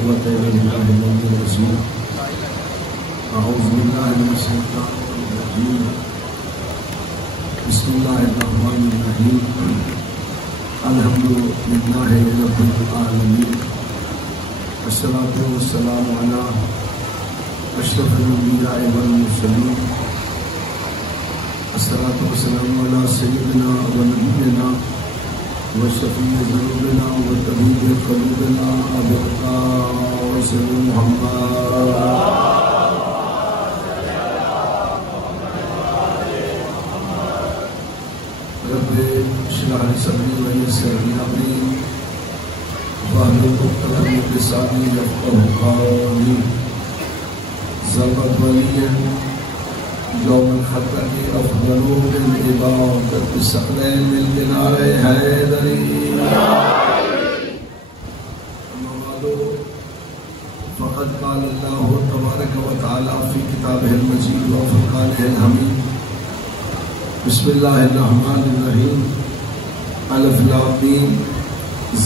قوة إلا بالله العلي العظيم. أعوذ بالله من الشيطان الرجيم. بسم الله الرحمن الرحيم. الحمد لله رب العالمين. والصلاة والسلام على أشرف الأنبياء والمرسلين. الصلاة والسلام على سيدنا ونبينا وشفيع ذنوبنا وطبيب قلوبنا أبي القاسم محمد. رب اشرح لي صدري ويسر لي أمري واحلل عقدة من لساني يفقهوا قولي. ضربت وليا يوم الخطأ أفضل للعبادة الثقلين من دينار حيدري. أما بعد فقد قال الله تبارك وتعالى في كتابه المجيد وفرقانه الحميد. بسم الله الرحمن الرحيم. الف لام میم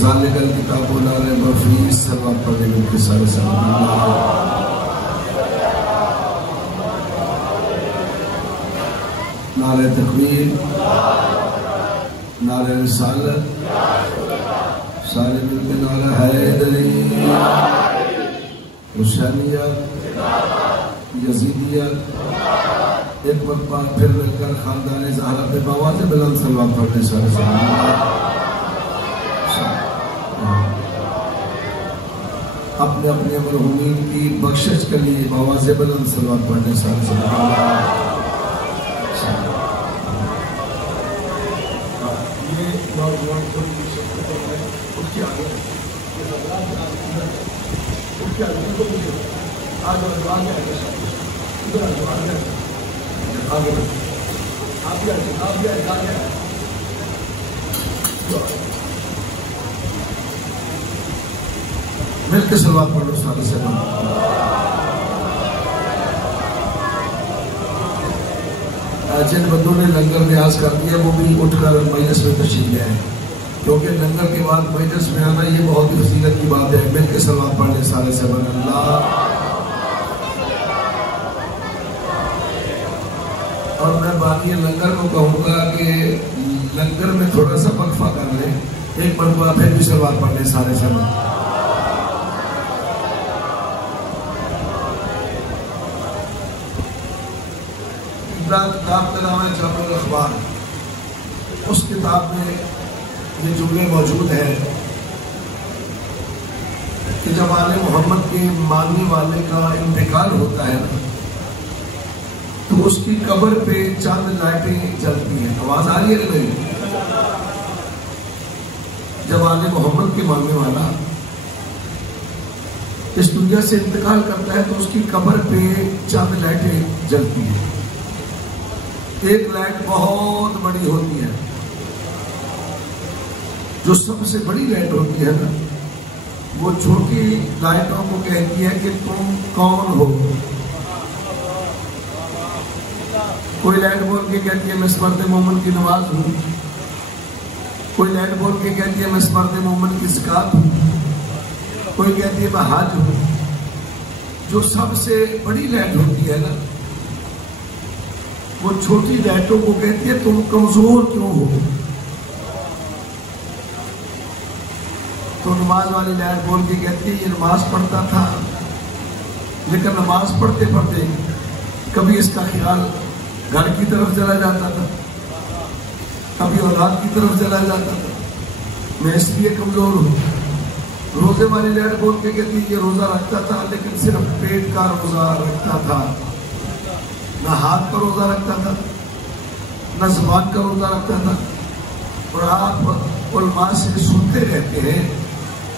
ذالک الکتاب لا ریب فیہ. سلام پڑھنے کے سارے سلام نعرہ تکبیر، نعرہ رسالت، سارے مل کے نعرہ حیدری، حسینیت، یزیدیت. ایک مرتبہ پھر مل کر خاندان زہرا پہ بآواز بلند صلوات پڑھنے سارے سلام. اپنے اپنے مرحومین کی بخشش کے لیے بآواز بلند صلوات پڑھنے سارے سلام. نوجوان کوئی بھی شخص ہے اس کی آگے اس کی آگے کو مجھے آج اور آگے آگے ادھر آگے آگے آپ بھی آگے آگے مل کے صلوات پڑھ لو سارے سے. جن بندوں نے لنگر نیاز کر دیا وہ بھی اٹھ کر مجلس میں تشریف لے آئے، کیونکہ لنگر کے بعد مجلس میں آنا یہ بہت ہی فضیلت کی بات ہے. مل کے صلوات پڑھ لیں سارے سے بن اللہ. اور میں بانی لنگر کو کہوں گا کہ لنگر میں تھوڑا سا وقفہ کر لیں، ایک مرتبہ پھر بھی صلوات پڑھ لیں سارے سے. کتاب کا نام ہے جامع الاخبار. اس کتاب میں یہ جملے موجود ہیں کہ جب آل محمد کے ماننے والے کا انتقال ہوتا ہے تو اس کی قبر پہ چند لائٹیں جلتی ہیں. آواز آ رہی ہے نہیں؟ جب آل محمد کے ماننے والا اس دنیا سے انتقال کرتا ہے تو اس کی قبر پہ چند لائٹیں جلتی ہیں. ایک لائٹ بہت بڑی ہوتی ہے، جو سب سے بڑی لائٹ ہوتی ہے نا، وہ چھوٹی لائٹوں کو کہتی ہے کہ تم کون ہو. کوئی لائٹ بول کے کہتی ہے میں اس مرد مومن کی نماز ہوں، کوئی لائٹ بول کے کہتی ہے میں اس مرد مومن کی زکات ہوں، کوئی کہتی ہے میں حاج ہوں. جو سب سے بڑی لائٹ ہوتی ہے نا، وہ چھوٹی لائٹوں کو کہتی ہے تم کمزور کیوں ہو. تو نماز والی لائٹ بول کے کہتی ہے یہ نماز پڑھتا تھا، لیکن نماز پڑھتے پڑھتے کبھی اس کا خیال گھر کی طرف چلا جاتا تھا، کبھی اولاد کی طرف چلا جاتا تھا، میں اس لیے کمزور ہوں. روزے والی لائٹ بول کے کہتی ہے یہ روزہ رکھتا تھا لیکن صرف پیٹ کا روزہ رکھتا تھا، نہ ہاتھ کا روزہ رکھتا تھا نہ زبان کا روزہ رکھتا تھا. اور آپ علماء سے سنتے رہتے ہیں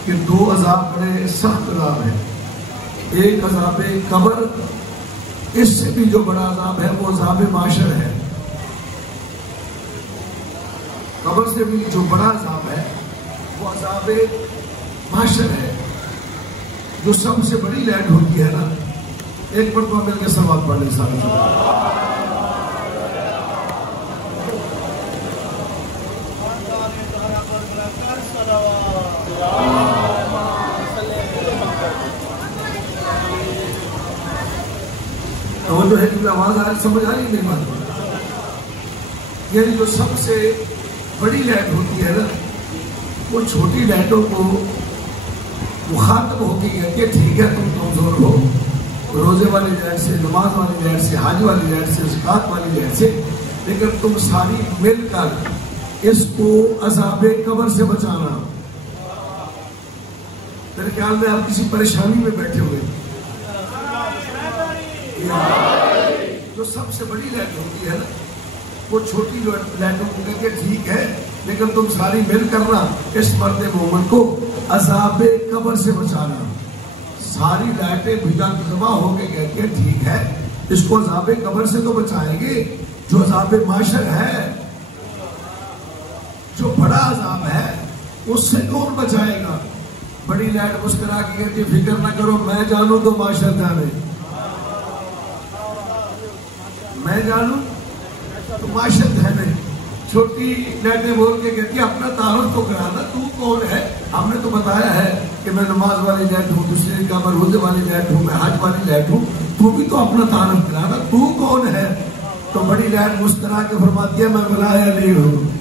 کہ دو عذاب بڑے سخت عذاب ہیں. ایک عذاب قبر، اس سے بھی جو بڑا عذاب ہے وہ عذاب معاشر ہے. قبر سے بھی جو بڑا عذاب ہے وہ عذاب معاشر ہے. جو سب سے بڑی لائٹ ہوتی ہے نا، ایک مرتبہ مل کے صلوات پڑھ لیں سارے. تو جو ہے کہ آواز آ رہی سمجھ آ رہی میری بات؟ یعنی جو سب سے بڑی لائٹ ہوتی ہے نا وہ چھوٹی لائٹوں کو مخاطب ہو کے کہتی ہے ٹھیک ہے تم کمزور ہو روزے والی لائٹ سے نماز والی لائٹ سے حج والی لائٹ سے زکات والی لائٹ سے لیکن تم ساری مل کر اس کو عذاب قبر سے بچانا. میرے خیال میں آپ کسی پریشانی میں بیٹھے ہوئے جو سب سے بڑی لائٹ ہوتی ہے نا وہ چھوٹی لائٹوں کو کہتے ہیں ٹھیک ہے لیکن تم ساری مل کرنا اس مرد مومن کو عذاب قبر سے بچانا. ساری لائٹیں بھجا جمع ہو کے کہتی ہیں ٹھیک ہے اس کو عذاب قبر سے تو بچائیں گے جو عذاب معاشر ہے جو بڑا عذاب ہے اس سے کون بچائے گا. بڑی لائٹ مسکرا کے کہتی فکر نہ کرو میں جانوں تو معاشر جانے میں جانوں تو معاشر ہے نہیں. چھوٹی لائٹیں بول کے کہتی اپنا تعارف تو کرانا تو کون ہے. ہم نے تو بتایا ہے کہ میں نماز والی لائٹ ہوں دوسری کا میں روزے والی لائٹ ہوں میں حج والی لائٹ ہوں تو بھی تو اپنا تعارف کرانا تو کون ہے. تو بڑی لائٹ مسکرا کے فرماتی ہے میں بلایا نہیں ہوں.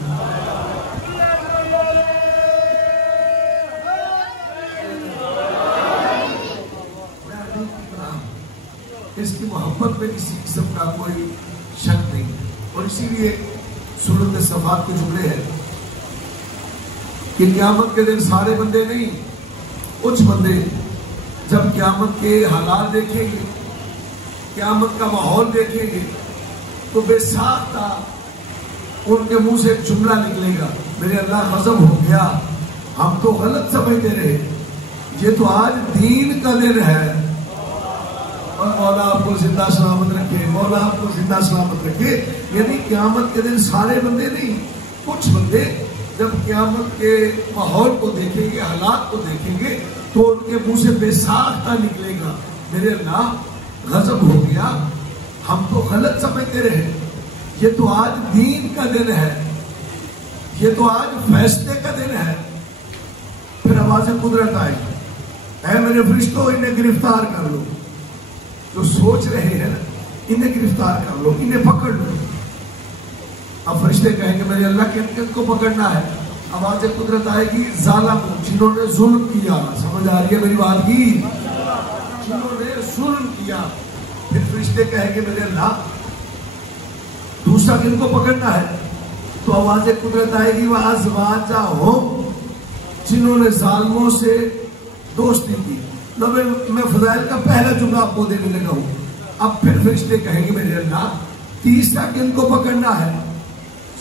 اس کی محبت میں کسی قسم کا کوئی شک نہیں اور اسی لیے سورۃ الصفات کے جملے ہیں کہ قیامت کے دن سارے بندے نہیں کچھ بندے جب قیامت کے حالات دیکھیں گے قیامت کا ماحول دیکھیں گے تو بے ساختہ ان کے منہ سے ایک جملہ نکلے گا میرے اللہ غضب ہو گیا ہم تو غلط سمجھتے رہے یہ تو آج دین کا دن ہے اور مولا آپ کو زندہ سلامت رکھے مولا آپ کو زندہ سلامت رکھے. یعنی قیامت کے دن سارے بندے نہیں کچھ بندے جب قیامت کے ماحول کو دیکھیں گے حالات کو دیکھیں گے تو ان کے منہ سے بے ساختہ نکلے گا میرے اللہ غضب ہو گیا ہم تو غلط سمجھتے رہے یہ تو آج دین کا دن ہے یہ تو آج فیصلے کا دن ہے. پھر آواز قدرت آئے اے میرے فرشتوں انہیں گرفتار کر لو. جو سوچ رہے ہیں انہیں گرفتار کر لو انہیں پکڑ لو. اب فرشتے کہیں کہ میرے اللہ کن کو پکڑنا ہے. آواز قدرت آئے گی ظالم جنہوں نے ظلم کیا. سمجھ آ رہی ہے میری بات کی جنہوں نے ظلم کیا. پھر فرشتے کہیں کہ میرے اللہ دوسرا کن کو پکڑنا ہے. تو آواز قدرت آئے گی وَأَزْوَاجَهُمْ جنہوں نے ظالموں سے دوستی کی. میں فضائل کا پہلا جملہ آپ کو دینے لگا ہوں. اب پھر فرشتے کہیں گے میرے اللہ تیسرا کن کو پکڑنا ہے.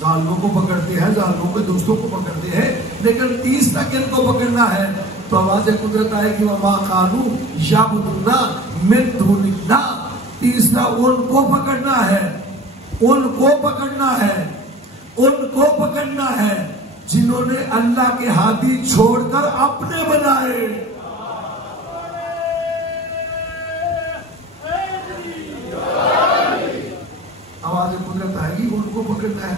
ظالموں کو پکڑتے ہیں ظالموں کے دوستوں کو پکڑتے ہیں لیکن تیسرا کن کو پکڑنا ہے. تو آواز قدرت آئے گی وَمَا قَالُوا يَعْبُدُونَ مِن دُونِ اللَّهِ تیسرا ان کو پکڑنا ہے ان کو پکڑنا ہے ان کو پکڑنا ہے جنہوں نے اللہ کے ہادی چھوڑ کر اپنے بنائے. آواز قدرت آئے گی ان کو پکڑنا ہے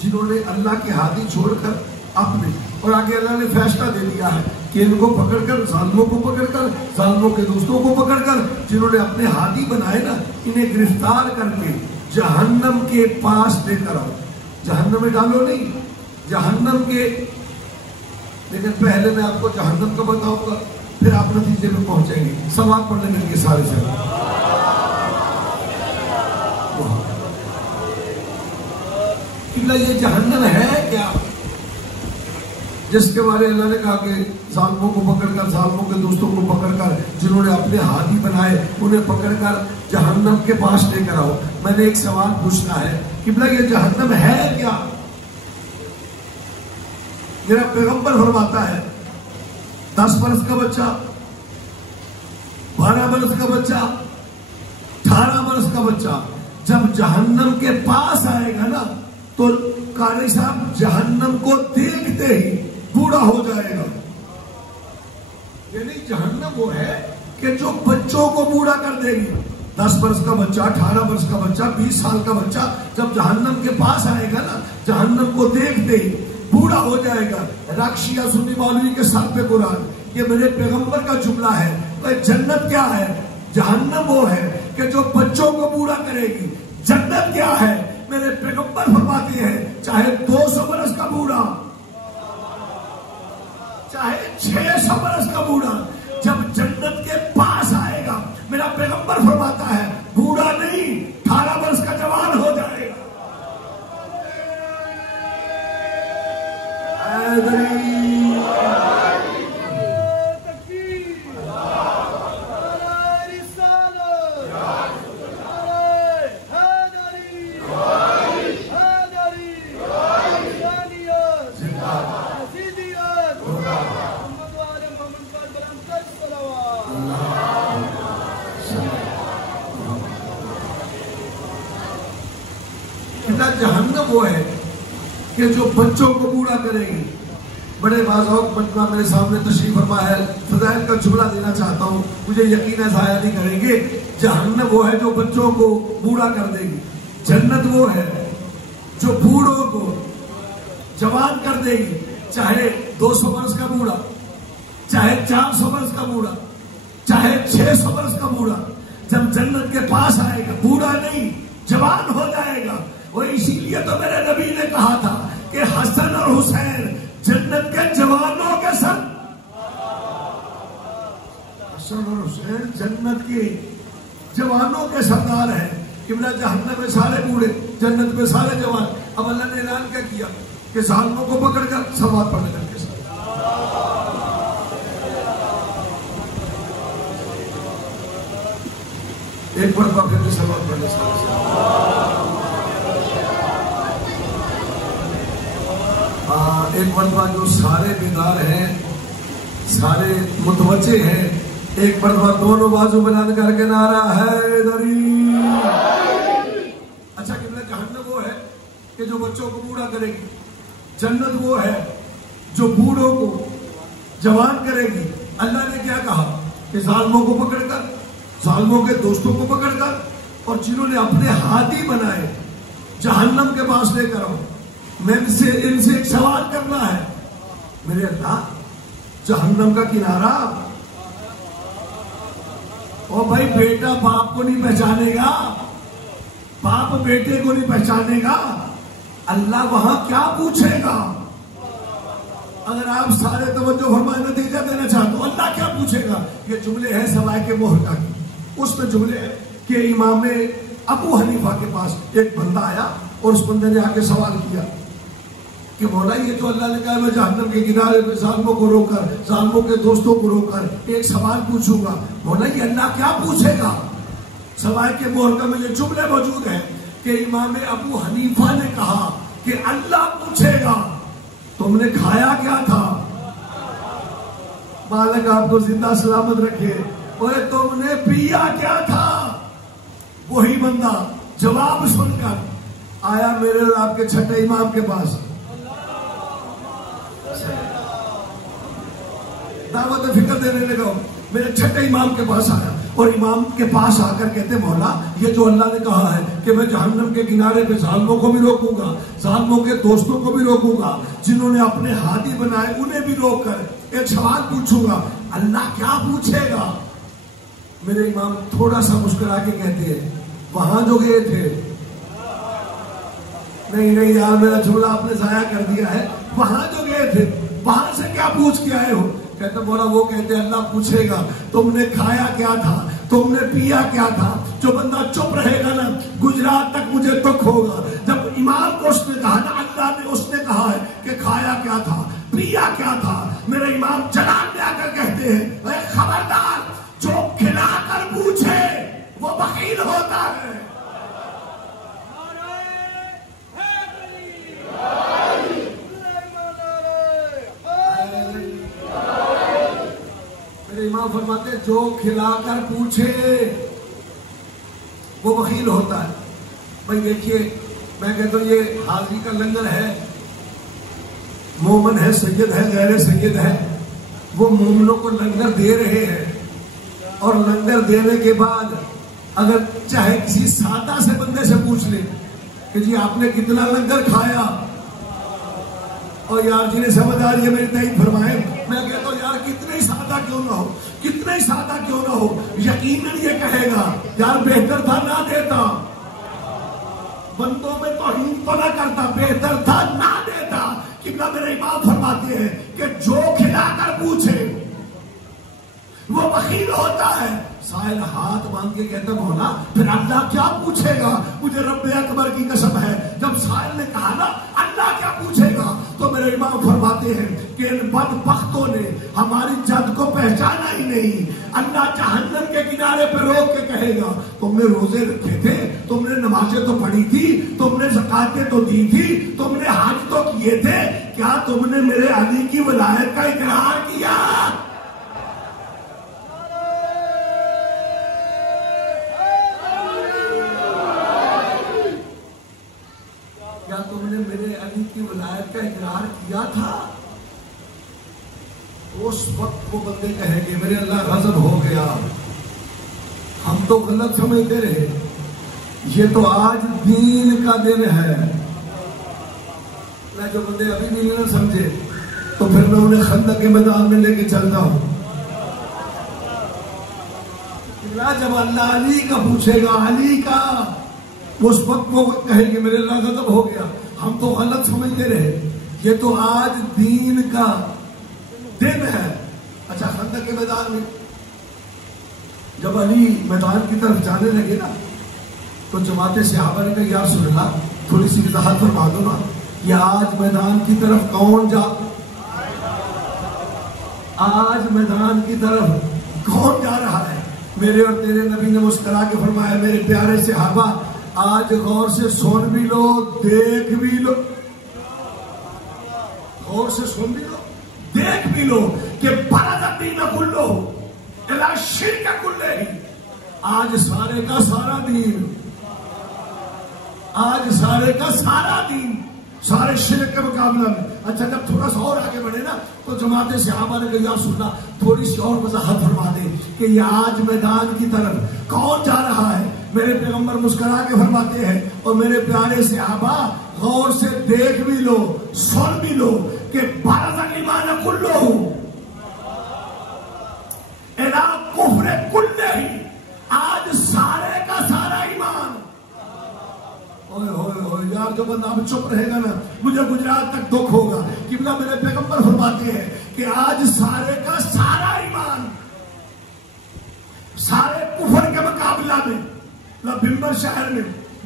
جنہوں نے اللہ کے ہادی چھوڑ کر اپنے. اور آگے اللہ نے فیصلہ دے دیا ہے کہ ان کو پکڑ کر ظالموں کو پکڑ کر ظالموں کے دوستوں کو پکڑ کر جنہوں نے اپنے ہادی بنائے نا انہیں گرفتار کر کے جہنم کے پاس لے کر آؤ. جہنم میں ڈالو نہیں جہنم کے. لیکن پہلے میں آپ کو جہنم کا بتاؤں گا پھر آپ نتیجے میں پہنچیں گے. سوال پڑھنے مل کے سارے سے یہ جہنم ہے کیا جس کے بارے اللہ نے کہا کہ ظالموں کو پکڑ کر ظالموں کے دوستوں کو پکڑ کر جنہوں نے اپنے ہادی بنائے انہیں پکڑ کر جہنم کے پاس لے کر آؤ. میں نے ایک سوال پوچھنا ہے کہ یہ جہنم ہے کیا. میرا پیغمبر فرماتا ہے 10 برس کا بچہ 12 برس کا بچہ 18 برس کا بچہ جب جہنم کے پاس آئے گا نا تو قاری صاحب جہنم کو دیکھتے ہی بوڑھا ہو جائے گا. یعنی جہنم وہ ہے کہ جو بچوں کو بوڑھا کر دے گی. 10 برس کا بچہ 18 برس کا بچہ 20 سال کا بچہ جب جہنم کے پاس آئے گا نا جہنم کو دیکھتے ہی بوڑھا ہو جائے گا. راکشیہ سنی مولوی کے سر پہ قرآن یہ میرے پیغمبر کا جملہ ہے. جنت کیا ہے جہنم وہ ہے کہ جو بچوں کو بوڑھا کرے گی. جنت کیا ہے؟ میرے پیغمبر فرماتے ہیں چاہے 200 برس کا بوڑھا، چاہے 600 برس کا بوڑھا، جب جنت کے پاس آئے گا میرا پیغمبر فرماتا ہے بوڑھا نہیں 18 برس کا جوان ہو جائے گا. جہنم وہ ہے کہ جو بچوں کو بوڑھا کرے گی. بڑے بازوق بچہ میرے سامنے تشریف فرما ہے، فضائل کا جملہ دینا چاہتا ہوں، مجھے یقین ہے ضائع نہیں کریں گے. جہنم وہ ہے جو بچوں کو بوڑھا کر دے گی. جنت وہ ہے جو بوڑھوں کو جوان کر دے گی، چاہے 200 برس کا بوڑھا، چاہے 400 برس کا بوڑھا، چاہے 600 برس کا بوڑھا، جب جنت کے پاس آئے گا بوڑھا نہیں جوان ہو جائے گا. اور اسی لیے تو میرے نبی نے کہا تھا کہ حسن اور حسین جنت کے جوانوں کے سر. حسن اور حسین جنت کے جوانوں کے سردار ہیں. جہنم میں سارے بوڑھے، جنت میں سارے جوان. اب اللہ نے اعلان کیا کیا کہ ظالموں کو پکڑ کر سواد پڑھنے لگے. ایک مرتبہ پھر بھی سواد پڑھنے ایک مرتبہ جو سارے بیدار ہیں، سارے متوجہ ہیں، ایک مرتبہ دونوں بازو بلند کر کے نعرہ حیدری. اچھا جہنم وہ ہے کہ جو بچوں کو بوڑھا کرے گی. جنت وہ ہے جو بوڑھوں کو جوان کرے گی. اللہ نے کیا کہا کہ ظالموں کو پکڑ کر، ظالموں کے دوستوں کو پکڑ کر، اور جنہوں نے اپنے ہاتھی بنائے جہنم کے پاس لے کر آؤ. میں ان سے ایک سوال کرنا ہے میرے اللہ، جہنم کا کنارہ. او بھائی بیٹا باپ کو نہیں پہچانے گا، باپ بیٹے کو نہیں پہچانے گا، اللہ وہاں کیا پوچھے گا؟ اگر آپ سارے توجہ فرمائے نتیجہ دینا چاہتے ہو، اللہ کیا پوچھے گا؟ یہ جملے ہیں سوائے کے محرکہ کی. اس میں جملے ہیں کہ امام ابو حنیفہ کے پاس ایک بندہ آیا اور اس بندے نے آ کے سوال کیا کہ مولا یہ جو اللہ نے کہا میں جہنم کے کنارے پہ ظالموں کو روک کر، ظالموں کے دوستوں کو روک کر ایک سوال پوچھوں گا، مولا یہ اللہ کیا پوچھے گا؟ سوائے کے محرکہ میں یہ جملے موجود ہیں کہ امام ابو حنیفہ نے کہا کہ اللہ پوچھے گا تم نے کھایا کیا تھا؟ مالک آپ کو زندہ سلامت رکھے. اور تم نے پیا کیا تھا؟ وہی بندہ جواب سن کر آیا میرے اور آپ کے چھٹے امام کے پاس، دعوت فکر دینے لگا. میرے چھٹے امام کے پاس آیا اور امام کے پاس آ کر کہتے مولا یہ جو اللہ نے کہا ہے کہ میں جہنم کے کنارے پہ ظالموں کو بھی روکوں گا، ظالموں کے دوستوں کو بھی روکوں گا، جنہوں نے اپنے ہاتھی بنائے انہیں بھی روک کر ایک سوال پوچھوں گا، اللہ کیا پوچھے گا؟ میرے امام تھوڑا سا مسکرا کے کہتے ہیں وہاں جو گئے تھے، نہیں یار میرا جملہ آپ نے ضائع کر دیا ہے، وہاں جو گئے تھے وہاں سے کیا پوچھ کے آئے ہو؟ کہتے مولا وہ کہتے اللہ پوچھے گا تم نے کھایا کیا تھا، تم نے پیا کیا تھا. جو بندہ چپ رہے گا نا گجرات تک مجھے دکھ ہوگا. جب امام کو اس نے کہا نا اللہ نے اس نے کہا ہے کہ کھایا کیا تھا، پیا کیا تھا، میرے امام جلال میں آ کر کہتے ہیں اے خبردار، جو کھلا کر پوچھے وہ بخیل ہوتا ہے. امام فرماتے جو کھلا کر پوچھے وہ بخیل ہوتا ہے. بھائی دیکھیے میں کہتا ہوں یہ حاضری کا لنگر ہے، مومن ہے، سید ہے، غیر سید ہے، وہ مومنوں کو لنگر دے رہے ہیں. اور لنگر دینے کے بعد اگر چاہے کسی سادہ سے بندے سے پوچھ لے کہ جی آپ نے کتنا لنگر کھایا، اور یار جنہیں سمجھ آ رہی ہے میری تائید فرمائے، میں کہتا ہوں یار کتنے سادہ سادہ کیوں نہ ہو، کتنا ہی سادہ کیوں نہ ہو، یقیناً یہ کہے گا یار بہتر تھا نہ دیتا، بندوں میں توہین تو نہ کرتا، بہتر تھا نہ دیتا۔ قبلہ میرے امام فرماتے ہیں کہ جو کھلا کر پوچھے وہ بخیل ہوتا ہے۔ سائل ہاتھ باندھ کے کہتا مولا پھر اللہ کیا پوچھے گا؟ مجھے رب اکبر کی قسم ہے، جب سائل نے کہا نا اللہ کیا پوچھے گا، تو میرے امام فرماتے ہیں کہ ان بدبختوں نے ہماری جد کو پہچانا ہی نہیں۔ اللہ جہنم کے کنارے پہ روک کے کہے گا تم نے روزے رکھے تھے، تم نے نمازیں تو پڑھی تھی، تم نے زکاتیں تو دی تھی، تم نے حج تو کیے تھے، کیا تم نے میرے علی کی ولایت کا اقرار کیا؟ کیا تم نے میرے علی کی ولایت کا اقرار کیا تھا؟ اس وقت وہ بندے کہیں گے میرے اللہ غضب ہو گیا، ہم تو غلط سمجھتے رہے، یہ تو آج دین کا دن ہے۔ میں جو بندے ابھی بھی نہیں سمجھے تو پھر میں انہیں خندق کے میدان میں لے کے چلتا ہوں۔ جب اللہ علی کا پوچھے گا، علی کا، اس وقت وہ کہیں گے میرے اللہ غضب ہو گیا، ہم تو غلط سمجھتے رہے، یہ تو آج دین کا دن ہے۔ اچھا خندق کے میدان میں جب علی میدان کی طرف جانے لگے نا تو جماعت صحابہ نے کہا یا رسول اللہ تھوڑی سی وضاحت فرما دو نا، یہ آج میدان کی طرف کون آج میدان کی طرف کون جا رہا ہے؟ میرے اور تیرے نبی نے مسکرا کے فرمایا میرے پیارے صحابہ آج غور سے سن بھی لو، دیکھ بھی لو، غور سے سن بھی لو، دیکھ بھی لو کہ برد الدین کلہ الی شرک کلہ، آج سارے کا سارا دین، آج سارے کا سارا دین سارے شرک کے مقابلہ میں۔ اچھا جب تھوڑا سا اور آگے بڑھے نا تو جماعت صحابہ نے کہا یا رسول اللہ تھوڑی سی اور وضاحت فرما دے کہ یہ آج میدان کی طرف کون جا رہا ہے؟ میرے پیغمبر مسکرا کے فرماتے ہیں اور میرے پیارے صحابہ غور سے دیکھ بھی لو، سن بھی لو کہ برز الایمان کلہ الی کفر کلہ، آج سارے کا سارا ایمان۔ یار جو بندہ اب چپ رہے گا نا مجھے گجرات تک دکھ ہوگا۔ قبلہ میرے پیغمبر فرماتے ہیں کہ آج سارے کا سارا ایمان سارے کفر کے مقابلہ میں بھمبر شہر میں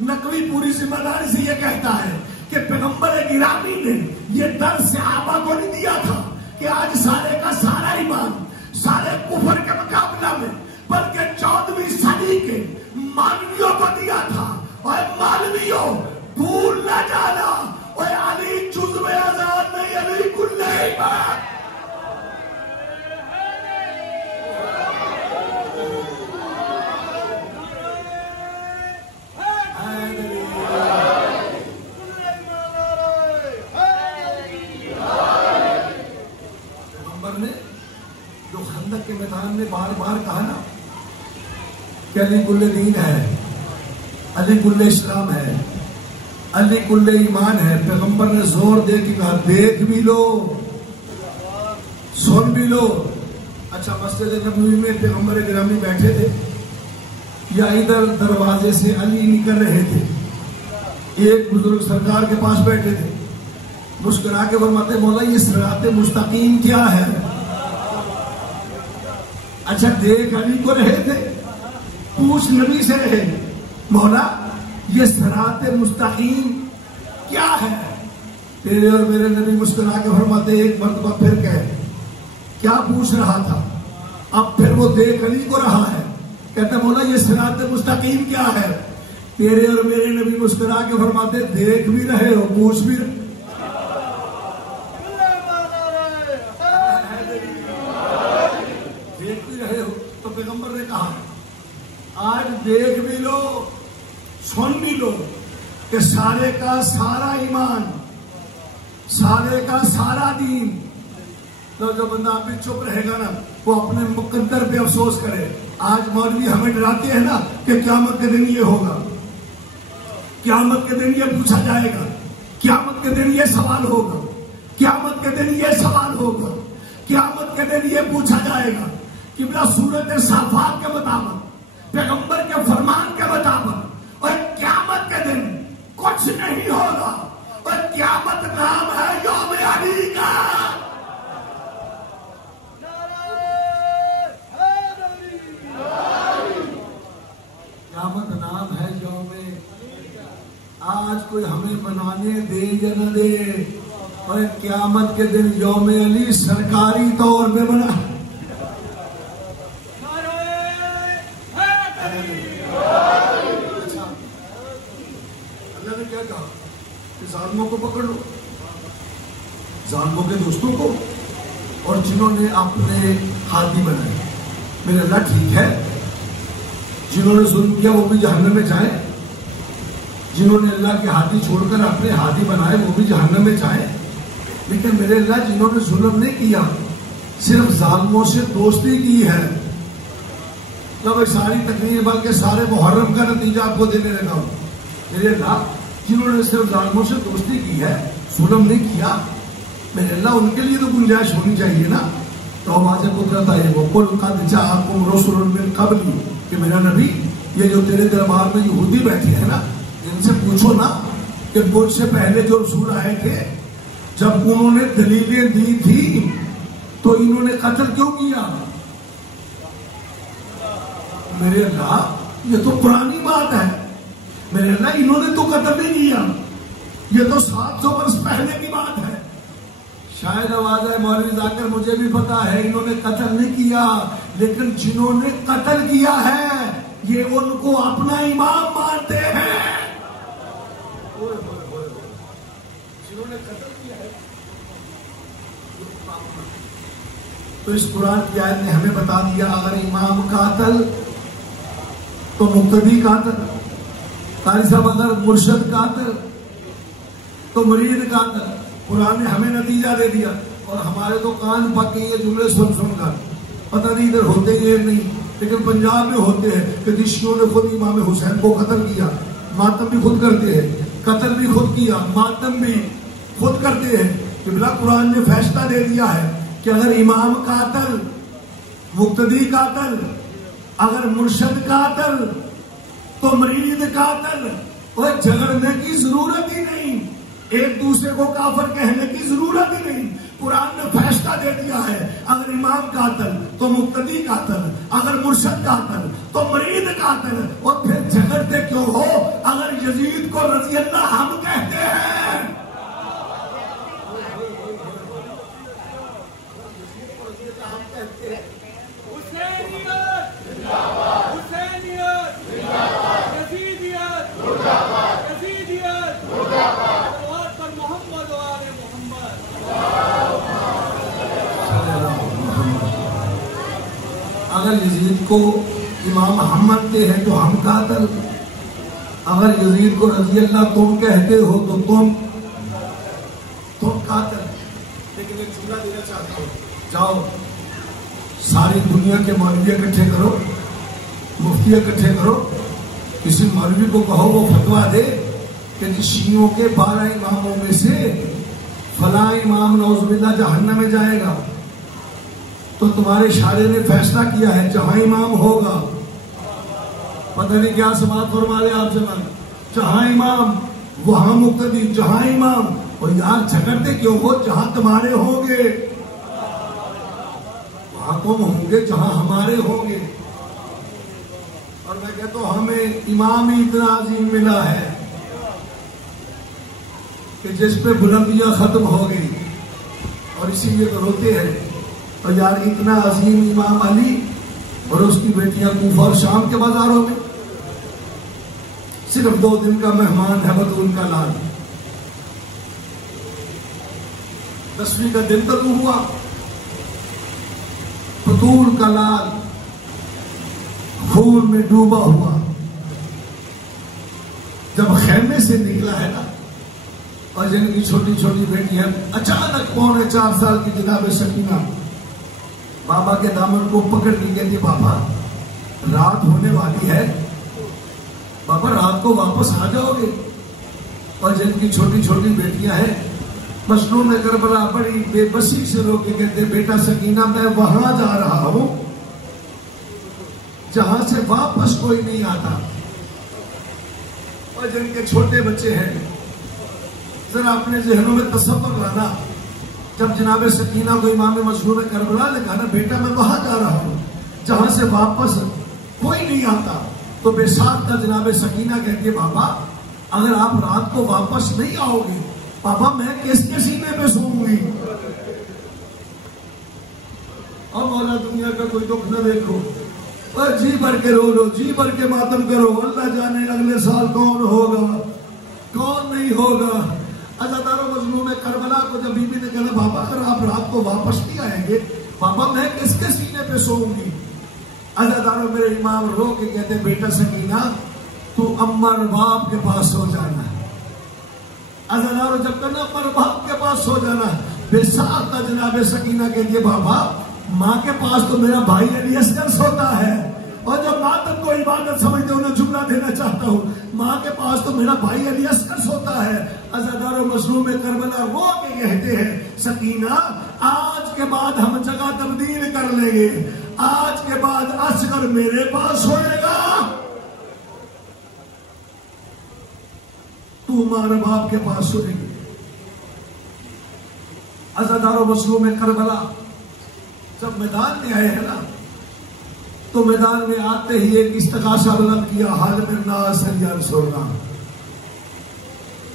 نقوی پوری ذمہ داری سے یہ کہتا ہے کہ پیغمبر گرامی نے یہ درس صحابہ کو نہیں دیا تھا کہ آج سارے کا سارا ایمان سارے کفر کے مقابلہ میں، بلکہ 14ویں صدی کے مولویوں کو دیا تھا۔ اور مولویوں بھول نہ جانا اور علی جزو آزاد نہیں، علی کل ایمان۔ پیغمبر نے جو خندق کے میدان میں بار بار کہا نا کہ علی کل دین ہے، علی کل اسلام ہے، علی کل ایمان ہے، پیغمبر نے زور دے کے کہا دیکھ بھی لو، سن بھی لو۔ اچھا مسجد نبوی میں پیغمبر گرامی بیٹھے تھے یا ادھر دروازے سے علی نکل رہے تھے، ایک بزرگ سرکار کے پاس بیٹھے تھے، مسکرا کے فرماتے مولا یہ صراط مستقیم کیا ہے؟ اچھا دیکھ علی کو رہے تھے، پوچھ نبی سے رہے مولا یہ صراط مستقیم کیا ہے؟ تیرے اور میرے نبی مسکرا کے فرماتے ایک مرتبہ پھر کہے کیا پوچھ رہا تھا؟ اب پھر وہ دیکھ علی کو رہا ہے، کہتا مولا یہ صراط مستقیم کیا ہے؟ تیرے اور میرے نبی مسکرا کے فرماتے دیکھ بھی رہے ہو، پوچھ بھی رہے دیکھ بھی رہے ہو۔ تو پیغمبر نے کہا آج دیکھ بھی لو، سن بھی لو کہ سارے کا سارا ایمان سارے کا سارا دین۔ تو جو بندہ آپ بھی چپ رہے گا نا وہ اپنے مقدر پہ افسوس کرے۔ آج مولوی ہمیں ڈراتے ہیں نا کہ قیامت کے دن یہ ہوگا، قیامت کے دن یہ پوچھا جائے گا، قیامت کے دن یہ سوال ہوگا، قیامت کے دن یہ سوال ہوگا۔ قیامت کے دن یہ پوچھا جائے گا کہ بلا سورت صافات کے مطابق، پیغمبر کے فرمان کے مطابق، اور قیامت کے دن کچھ نہیں ہوگا، اور قیامت نام ہے یوم علی کا۔ قیامت نام ہے یوم، آج کوئی ہمیں منانے دے یا نہ دے، اور قیامت کے دن یوم علی سرکاری طور پہ بنا۔ اللہ نے کیا کہا کہ ظالموں کو پکڑ لو، ظالموں کے دوستوں کو، اور جنہوں نے اپنے ہادی بنائے۔ میرے اللہ ٹھیک ہے، جنہوں نے ظلم کیا وہ بھی جہنم میں جائیں، جنہوں نے اللہ کے ہادی چھوڑ کر اپنے ہادی بنائے وہ بھی جہنم میں جائیں، لیکن میرے اللہ جنہوں نے ظلم نہیں کیا، صرف ظالموں سے دوستی کی ہے، تو ساری تقریر بلکہ سارے محرم کا نتیجہ آپ کو دینے لگا ہوں۔ میرے اللہ جنہوں نے صرف ظالموں سے دوستی کی ہے، ظلم نہیں کیا، میرے اللہ ان کے لیے تو گنجائش ہونی چاہیے نا۔ تو آج قدرت آئے وہ قل قد جاءکم رسل من قبلی، کہ میرا نبی یہ جو تیرے دربار میں یہودی بیٹھے ہیں نا، ان سے پوچھو نا کہ مجھ سے پہلے جو رسول آئے تھے جب انہوں نے دلیلیں دی تھی تو انہوں نے قتل کیوں کیا؟ میرے اللہ یہ تو پرانی بات ہے، میرے اللہ انہوں نے تو قتل نہیں کیا، یہ تو 700 برس پہلے کی بات ہے۔ شاید آواز ہے مولوی ذاکر مجھے بھی پتا ہے انہوں نے قتل نہیں کیا، لیکن جنہوں نے قتل کیا ہے یہ ان کو اپنا امام مانتے ہیں۔ جنہوں نے قتل کیا ہے تو اس قرآن کی آیت نے ہمیں بتا دیا اگر امام قاتل تو مقتدی قاتل، قاری صاحب اگر مرشد قاتل تو مرید قاتل۔ قرآن نے ہمیں نتیجہ دے دیا، اور ہمارے تو کان پک گئی یہ جملے سن سن کر، پتہ نہیں ادھر ہوتے یہ نہیں، لیکن پنجاب میں ہوتے ہیں کہ رشیوں نے خود امام حسین کو قتل کیا، ماتم بھی خود کرتے ہیں، قتل بھی خود کیا، ماتم بھی خود کرتے ہیں۔ کہ بلا قرآن نے فیصلہ دے دیا ہے کہ اگر امام قاتل، مقتدی قاتل، اگر مرشد قاتل تو مرید قاتل، اور جھگڑنے کی ضرورت ہی نہیں، ایک دوسرے کو کافر کہنے کی ضرورت ہی نہیں۔ قرآن نے فیصلہ دے دیا ہے اگر امام قاتل تو مقتدی قاتل، اگر مرشد قاتل تو مرید قاتل، اور پھر جھگڑتے کیوں ہو؟ اگر یزید کو رضی اللہ ہم کہتے ہیں، اگر یزید کو امام ہم مانتے ہیں تو ہم قاتل، اگر یزید کو رضی اللہ تم کہتے ہو تو تم قاتل۔ لیکن ایک جملہ دینا چاہتا ہوں، جاؤ ساری دنیا کے مولوی اکٹھے کرو، مفتی اکٹھے کرو، کسی مولوی کو کہو وہ فتویٰ دے کہ شیعوں کے 12 اماموں میں سے فلاں امام نعوذ باللہ جہنم میں جائے گا، تو تمہارے شارع نے فیصلہ کیا ہے جہاں امام ہوگا، پتہ نہیں کیا سماعت فرما لے آپ سے، جہاں امام وہاں مقتدی، جہاں امام، اور یار جھگڑتے کیوں ہو؟ جہاں تمہارے ہوں گے وہاں تم ہوں گے، جہاں ہمارے ہوں گے۔ اور میں کہتا ہوں ہمیں امام ہی اتنا عظیم ملا ہے کہ جس پہ بلندیاں ختم ہو گئی، اور اسی لیے تو روتے ہیں۔ اور یار اتنا عظیم امام علی اور اس کی بیٹیاں کوفہ اور شام کے بازاروں میں، صرف 2 دن کا مہمان ہے بطول کا لال، 10ویں کا دن تک ہوا، بطول کا لال خون میں ڈوبا ہوا، جب خیمے سے نکلا ہے نا، اور جن کی چھوٹی چھوٹی بیٹیاں اچانک 3.25 سال کی جناب سکینہ بابا کے دامن کو پکڑ لی، کہتی بابا رات ہونے والی ہے، بابا رات کو واپس آ جاؤ گے، اور جن کی چھوٹی چھوٹی بیٹیاں ہیں مظلوم کربلا بڑی بے بسی سے رو کے کہتے بیٹا سکینہ میں وہاں جا رہا ہوں جہاں سے واپس کوئی نہیں آتا. اور جن کے چھوٹے بچے ہیں ذرا اپنے ذہنوں میں تصور لانا. جب جناب سکینہ کو امام مظلوم کربلا نے کہا نا بیٹا میں وہاں جا رہا ہوں جہاں سے واپس کوئی نہیں آتا, تو بے ساختہ جناب سکینہ کہتی ہے بابا اگر آپ رات کو واپس نہیں آؤ گے بابا میں کس کے سینے پہ سوؤں گی. اب مولا دنیا کا کوئی دکھ نہ دیکھو, جی بھر کے رو لو, جی بھر کے ماتم کرو, اللہ جانے اگلے سال کون ہوگا کون نہیں ہوگا. عزادارو مظلوم کربلا کو جب بی بی نے کہا بابا اگر آپ رات کو واپس نہیں آئیں گے بابا میں کس کے سینے پہ سوؤں گی. عزادارو میرے امام رو کے کہتے بیٹا سکینہ تو امر باپ کے پاس سو جانا. عزادارو جب کہنا امر باپ کے پاس سو جانا, بے ساختہ جناب سکینہ کہتی ہے بابا ماں کے پاس تو میرا بھائی علی اصغر سوتا ہے. اور جب ماتم کو عبادت سمجھتے انہیں جملہ دینا چاہتا ہوں, ماں کے پاس تو میرا بھائی علی اصغر سوتا ہے. عزادارو مظلوم کربلا رو کے کہتے ہیں سکینہ آج کے بعد ہم جگہ تبدیل کر لیں گے, آج کے بعد اصغر میرے پاس سوئے گا, تو ہمارے باپ کے پاس سوئے گی. عزادارو مظلوم کربلا جب میدان میں آئے ہیں نا تو میدان میں آتے ہی ایک استغاثہ بلند کیا حال من الناس ان ینصرنا.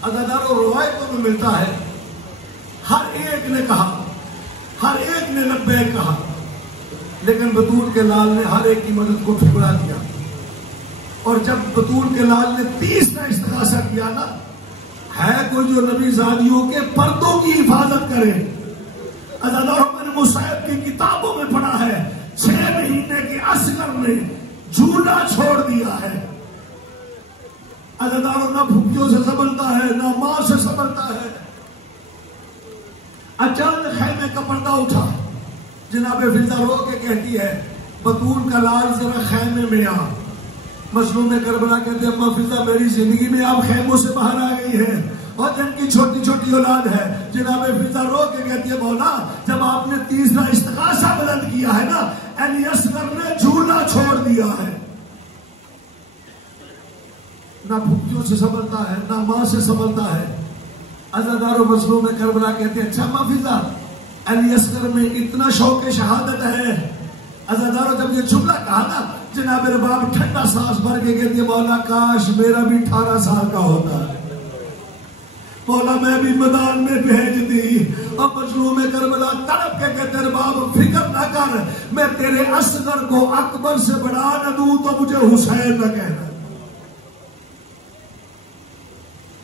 عزادارو روایتوں میں ملتا ہے ہر ایک نے کہا, ہر ایک نے لبیک کہا, لیکن بطول کے لال نے ہر ایک کی مدد کو ٹھکرا دیا. اور جب بطول کے لال نے تیسرا استغاثہ کیا نا, ہے کوئی جو نبی زادیوں کے پردوں کی حفاظت کرے. عزادارو میں نے مصعب کی کتابوں میں پڑھا ہے 6 مہینے کے اصغر نے جھولا چھوڑ دیا ہے. عزادارو نہ بھوکیوں سے سنبھلتا ہے نہ ماں سے سنبھلتا ہے. اچانک خیمے کا پردہ اٹھا, جناب فضا رو کے کہتی ہے بطول کا لال ذرا خیمے میں آ. مظلوم کربلا کہتے ہیں اما فضا میری زندگی میں آپ خیموں سے باہر آ گئی ہے اور جن کی چھوٹی چھوٹی اولاد ہے. جناب فضا رو کے کہتی ہے مولا جب آپ نے تیسرا استغاثہ بلند کیا ہے نا علی اصغر نے جھولا چھوڑ دیا ہے. نہ بھوکیوں سے سنبھلتا ہے نہ ماں سے سنبھلتا ہے. عزادارو مظلوم کربلا کہتے ہیں اچھا اما فضا علی اصغر میں اتنا شوق شہادت ہے. عزادارو جب یہ جملہ کہا نا جناب رباب ٹھنڈا سانس بھر کے کہتی ہے مولا کاش میرا بھی 18 سال کا ہوتا ہے, مولا میں بھی میدان میں بھیج دی. اور مظلوم کربلا تڑپ کے کہتے رباب فکر نہ کر, میں تیرے اصغر کو اکبر سے بڑھا نہ دوں تو مجھے حسین نہ کہنا.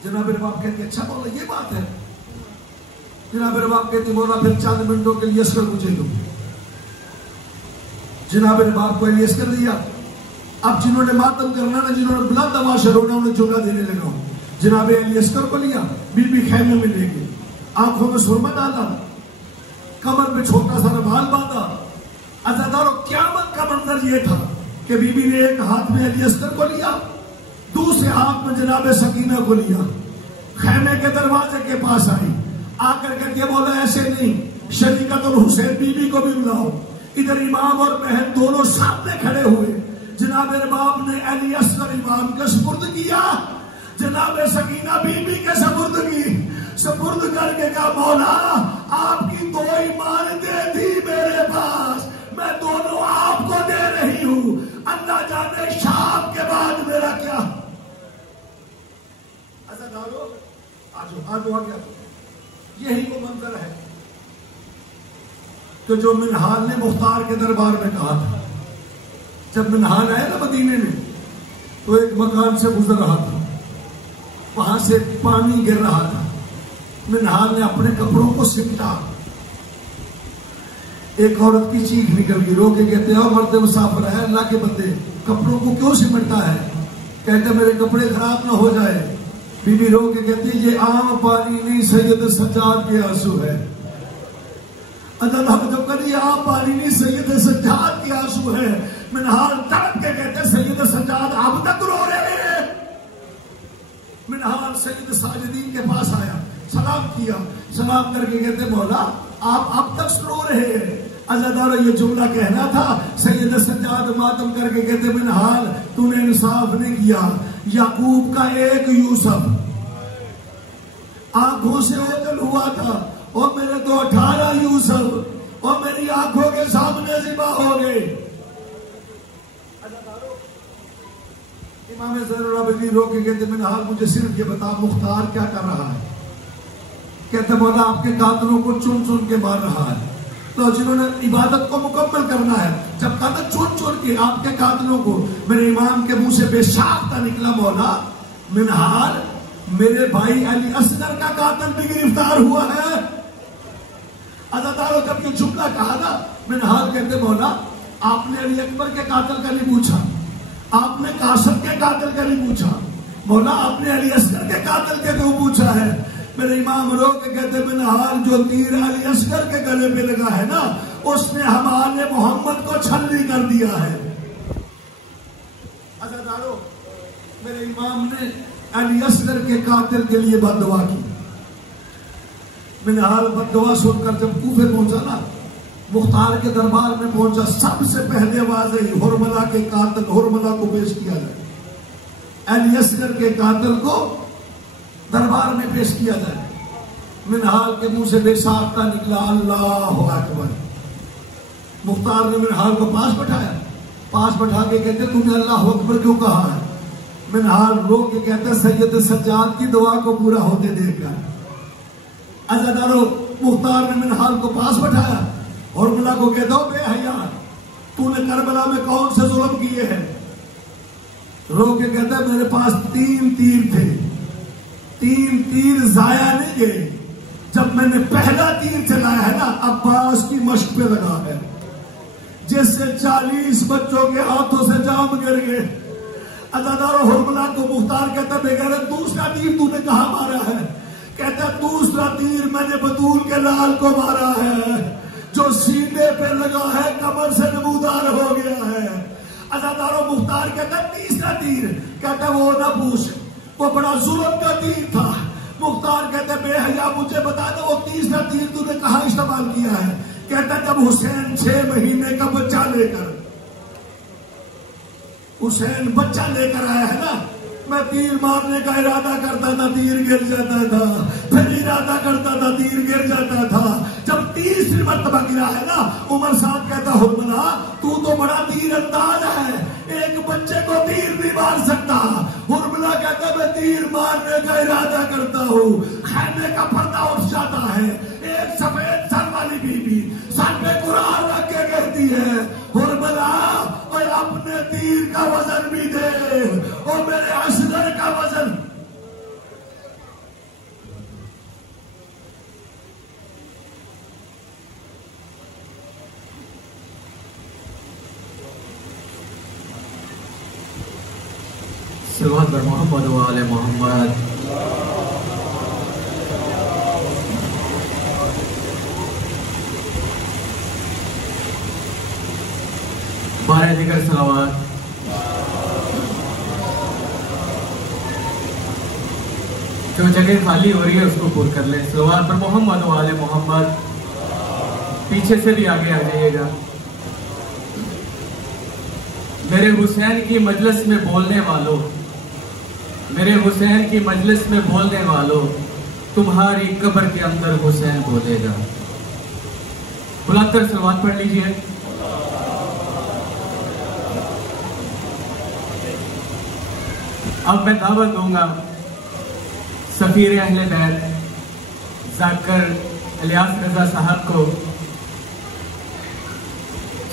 جناب رباب کہتے اچھا مولا یہ بات ہے. جناب رباب کہتے مولا پھر چند منٹوں کے لیے اصغر مجھے دو. جناب رباب کو علی اصغر دیا. اب جنہوں نے ماتم کرنا نا, جنہوں نے بلند آواز سے رونا, انہیں جملہ دینے لگا. جناب علی اصغر کو لیا, بی بی خیمے میں لے گئی, آنکھوں میں سرما ڈالا, کمر پہ چھوٹا سا رومال باندھا. عزادارو قیامت کا منظر یہ تھا کہ بی بی نے ایک ہاتھ میں علی اصغر کو لیا, دوسرے ہاتھ میں جناب سکینہ کو لیا, خیمے کے دروازے کے پاس آئی. آ کر کے یہ بولا ایسے نہیں, شریکت الحسین بی بی کو بھی بلاؤ. ادھر امام اور بہن دونوں سامنے کھڑے ہوئے. جناب رباب نے علی اصغر امام کے سپرد کیا, جناب سکینہ بی بی کے سپرد کی. سپرد کر کے کہا مولا آپ کی 2 ایمانتیں تھی میرے پاس, میں دونوں آپ کو دے رہی ہوں. اللہ جانے شام کے بعد میرا کیا. عزادارو آجو آ گیا. یہی وہ منظر ہے کہ جو منہال نے مختار کے دربار میں کہا تھا. جب منہال آئے نا مدینے میں تو ایک مکان سے گزر رہا تھا, وہاں سے پانی گر رہا تھا. منہال نے اپنے کپڑوں کو سمٹا, ایک عورت کی چیخ نکل گئی. رو کے کہتے ہیں مرد مسافر ہے اللہ کے بندے کپڑوں کو کیوں سمٹتا ہے؟ کہتے میرے کپڑے خراب نہ ہو جائے. بی بی رو کے کہتی یہ عام پانی نہیں سید سجاد کے آنسو ہے. جب کہتے آپ پانی نہیں سید سجاد کے آنسو ہے. منہال تڑپ کے کہتے سید سجاد اب تک رو رہے ہیں. منہال سید ساجدین کے پاس آیا, سلام کیا. سلام کر کے کہتے مولا آپ اب تک سنو رہے ہیں؟ عزادارو یہ جملہ کہنا تھا. سید سجاد ماتم کر کے کہتے منہال تو نے انصاف نہیں کیا. یعقوب کا ایک یوسف آنکھوں سے اوجل ہوا تھا اور میرے تو 18 یوسف اور میری آنکھوں کے سامنے ذبح ہو گئے. امام زین العابدین رو کے کہتے منہال مجھے صرف یہ بتا مختار کیا کر رہا ہے؟ کہتے مولا آپ کے قاتلوں کو چن چن کے مار رہا ہے. تو جنہوں نے عبادت کو مکمل کرنا ہے جب کہا چن چن کے آپ کے قاتلوں کو میرے امام کے منہ سے بے ساختہ نکلا مولا منہال میرے بھائی علی اصغر کا قاتل بھی گرفتار ہوا ہے. عزادارو جب یہ جملہ کہا نا منہال کہتے مولا آپ نے علی اکبر کے قاتل کا نہیں پوچھا, آپ نے قاسم کے قاتل کا نہیں پوچھا, مولا آپ نے علی اصغر کے قاتل کے کیوں پوچھا ہے؟ میرے امام رو کے کہتے منہال جو تیر علی اصغر کے گلے پہ لگا ہے نا اس نے ہمارے محمد کو چھلنی کر دیا ہے. عزادارو میرے امام نے علی اصغر کے قاتل کے لیے بد دعا کی. منہال بد دعا سن کر جب کوفے پہنچا نا مختار کے دربار میں پہنچا سب سے پہلے واضح ہرملا کے قاتل ہرملا کو پیش کیا جائے. علی اصغر کے قاتل کو دربار میں پیش کیا جائے. منہال کے منہ سے بے ساختہ نکلا اللہ اکبر. مختار نے منہال کو پاس بٹھا کے کہتے تم نے اللہ اکبر کیوں کہا ہے؟ منہال رو کے کہتے سید سجاد کی دعا کو پورا ہوتے دیکھ کر. عزادارو مختار نے منہال کو پاس بٹھایا اور ملا کو کہتا ہو بے حیا تو نے کربلا میں کون سے ظلم کیے ہیں؟ رو کے کہتا ہے میرے پاس 3 تیر تھے, 3 تیر ضائع نہیں گئے. جب میں نے پہلا تیر چلایا ہے نا عباس کی مشق پہ لگا ہے جس سے 40 بچوں کے ہاتھوں سے جام گر گئے. عزادارو ہرملا کو مختار کہتا بے غیرت دوسرا تیر تو نے کہاں مارا ہے؟ کہتا دوسرا تیر میں نے بطول کے لال کو مارا ہے جو سینے پہ لگا ہے کمر سے نمودار ہو گیا ہے. عزادارو مختار کہتا تیسرا تیر کہتا وہ نہ پوچھ وہ بڑا ظلم کا تیر تھا. مختار کہتے بے حیا مجھے بتا دو وہ تیسرا تیر تو نے کہاں استعمال کیا ہے؟ کہتا جب حسین 6 مہینے کا بچہ لے کر حسین بچہ لے کر آیا ہے نا میں تیر مارنے کا ارادہ کرتا تھا تیر گر جاتا تھا, پھر ارادہ کرتا تھا تیر گر جاتا تھا. جب تیسری مرتبہ گرا ہے نا عمر صاحب کہتا ہرملا تو بڑا تیر انداز ہے, ایک بچے کو تیر بھی مار سکتا. ہرملا کہتا میں تیر مارنے کا ارادہ کرتا ہوں, خیمے کا پردہ اٹھ جاتا ہے, ایک سفید سر والی بیوی سر پہ قرآن رکھ کے کہتی ہے ہرملا اور اپنے تیر کا وزن بھی دے اور میرے اصغر کا وزن. صلوات بر محمد و آل محمد. بارے دیگر صلوات. جو جگہ خالی ہو رہی ہے اس کو پور کر لیں. صلوات پر محمد و آل محمد. پیچھے سے بھی آگے آ جائیے گا. میرے حسین کی مجلس میں بولنے والوں, میرے حسین کی مجلس میں بولنے والوں, تمہاری قبر کے اندر حسین بولے گا. بلند کر صلوات پڑھ لیجئے. اب میں دعوت دوں گا سفیر اہل بیت ذاکر الیاس رضا صاحب کو.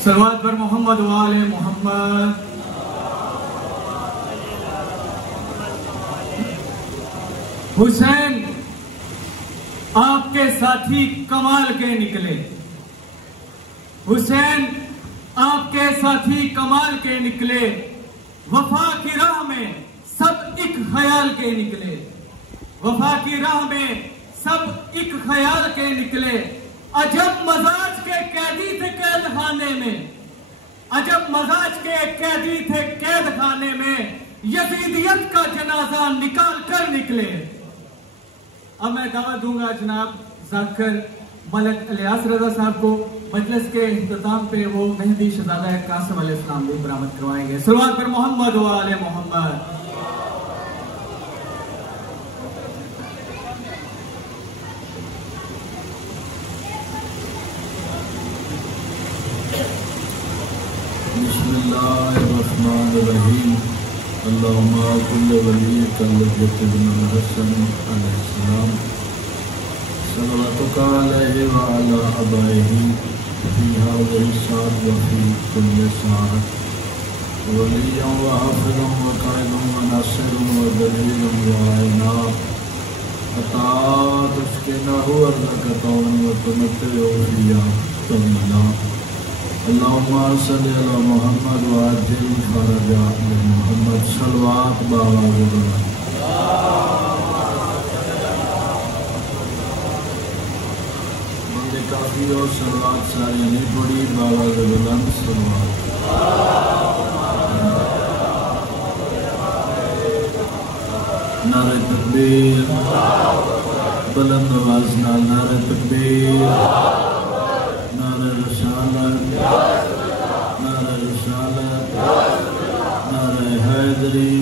صلوات بر محمد و آل محمد. حسین آپ کے ساتھی کمال کے نکلے, حسین آپ کے ساتھی کمال کے نکلے, وفا کی راہ میں سب ایک خیال کے نکلے, وفا کی راہ میں سب ایک خیال کے نکلے. عجب مزاج کے قیدی تھے قید خانے میں, عجب مزاج کے قیدی تھے قید خانے میں, یزیدیت کا جنازہ نکال کر نکلے. اب میں دعوت دوں گا جناب ذاکر ملک الیاس رضا صاحب کو مجلس کے اختتام پہ وہ مہدی شہزادہ قاسم علیہ السلام بھی برآمد کروائیں گے. صلوات پر محمد و آل محمد. بسم اللہ الرحمن الرحیم. اللہم کل ولیک الذی بن الحسن علیہ السلام صلواتک علیہ وعلی آبائہ فی هذه الساعة وفی کل ساعة ولیا وحافظا وقائدا وناصرا ودلیلا وعینا حتی تسکنہ ارضک طوعا وتمتع فیہا طویلا. اللہم صلی علی محمد وعجل فرج محمد. صلوات بآواز بلند. بندے کافی اور صلوات ساری نہیں پڑی بآواز بلند. صلوات. نعرہ تکبیر بلند آواز نال. نعرہ تکبیر. نعرہ رسالت. نعرہ رسالت. نعرہ حیدری.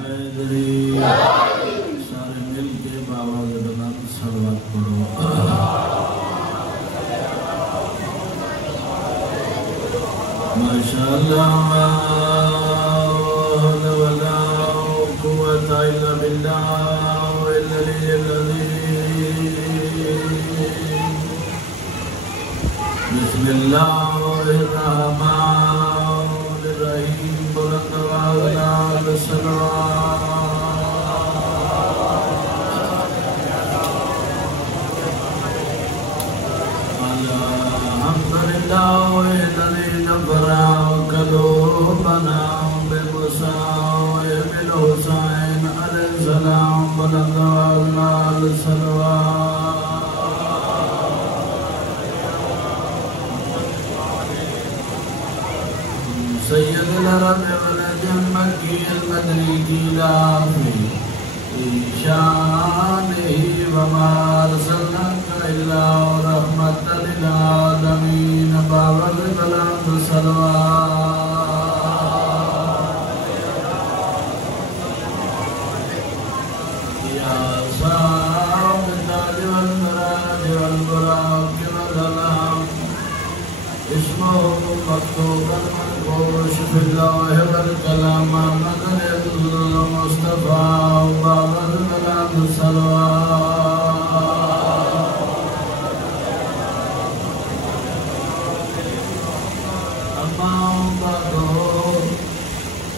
حیدری. سارے مل کے بآواز بلند صلوات پڑھو. ماشاءاللہ ولا قوة الا بالله العلی العظیم. بسم اللہ الرحمن الرحیم. بلند آواز نال صلوات. الحمدللہ الذی نفرع قلوبنا بمصائب الحسین علیہ السلام. بلند آواز نال صلوات. سید العرب والعجم مکی المدنی کی لافی شانہ وما ارسلناک الا رحمۃ للعالمین. بآواز بلند صلوات. یا صاحب التاج والمراج والبراق والظلام اسمہ مکتوبا منقوش فی اللوح والقلم محمد المصطفیٰ. بآواز بلند صلوات. اما بعد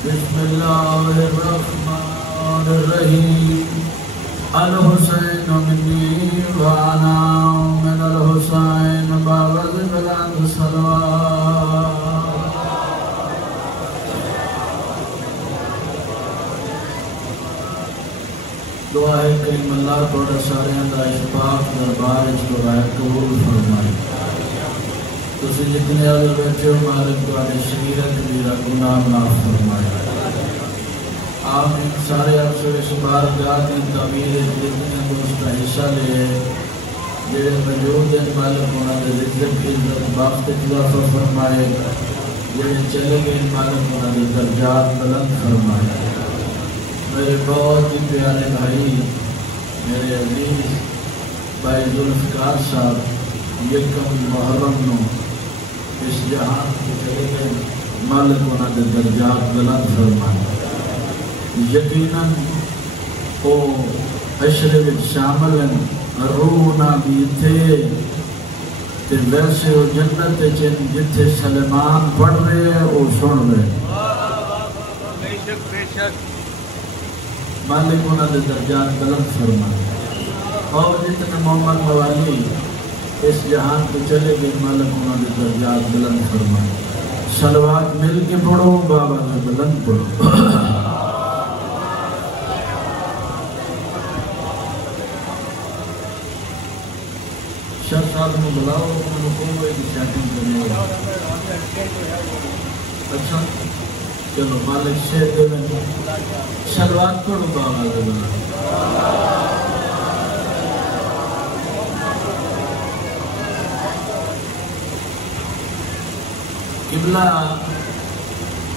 بسم اللہ الرحمن الرحیم. الحسین منی وانا من الحسین. بآواز بلند صلوات. دعا ہے کریم اللہ توڑا سارے دا اشفاق دربار اس کو رائے قبول فرمائے. تسی جتنے آدھر بیٹھے ہو مالک دوارے شریعت میرا گناہ معاف فرمائے. آمین. سارے افسر اس بارگاہ کی تعمیر جتنے دوست کا حصہ لے جڑے موجود ہیں مالک ہونا دے ذکر کی عزت باقت اضافہ فرمائے. جڑے چلے گئے مالک ہونا دے درجات بلند فرمائے. میرے بہت ہی پیارے بھائی میرے عزیز بھائی ذوالفقار صاحب یکم محرم نو اس جہان کے چلے گئے مالک ہونا دے درجات بلند فرمائے. یقیناً وہ حشر وچ شامل ہیں. روح نہ بھی تھے تے ویسے وہ جنت چن جتھے سلیمان پڑھ رہے ہیں وہ سن رہے ہیں. مالک انہوں نے درجات بلند فرمائے. اور جتنے محمد موالی اس جہان کو چلے گئے مالک انہوں نے درجات بلند فرمائے. صلوات مل کے پڑھو بابا نے بلند پڑھو. شاہ صاحب نے بلاؤ انہوں کو ایک سیٹنگ کرنے گا. اچھا چلو مالک شیر دے میں صلوات پڑھو بابا نے بلند. قبلہ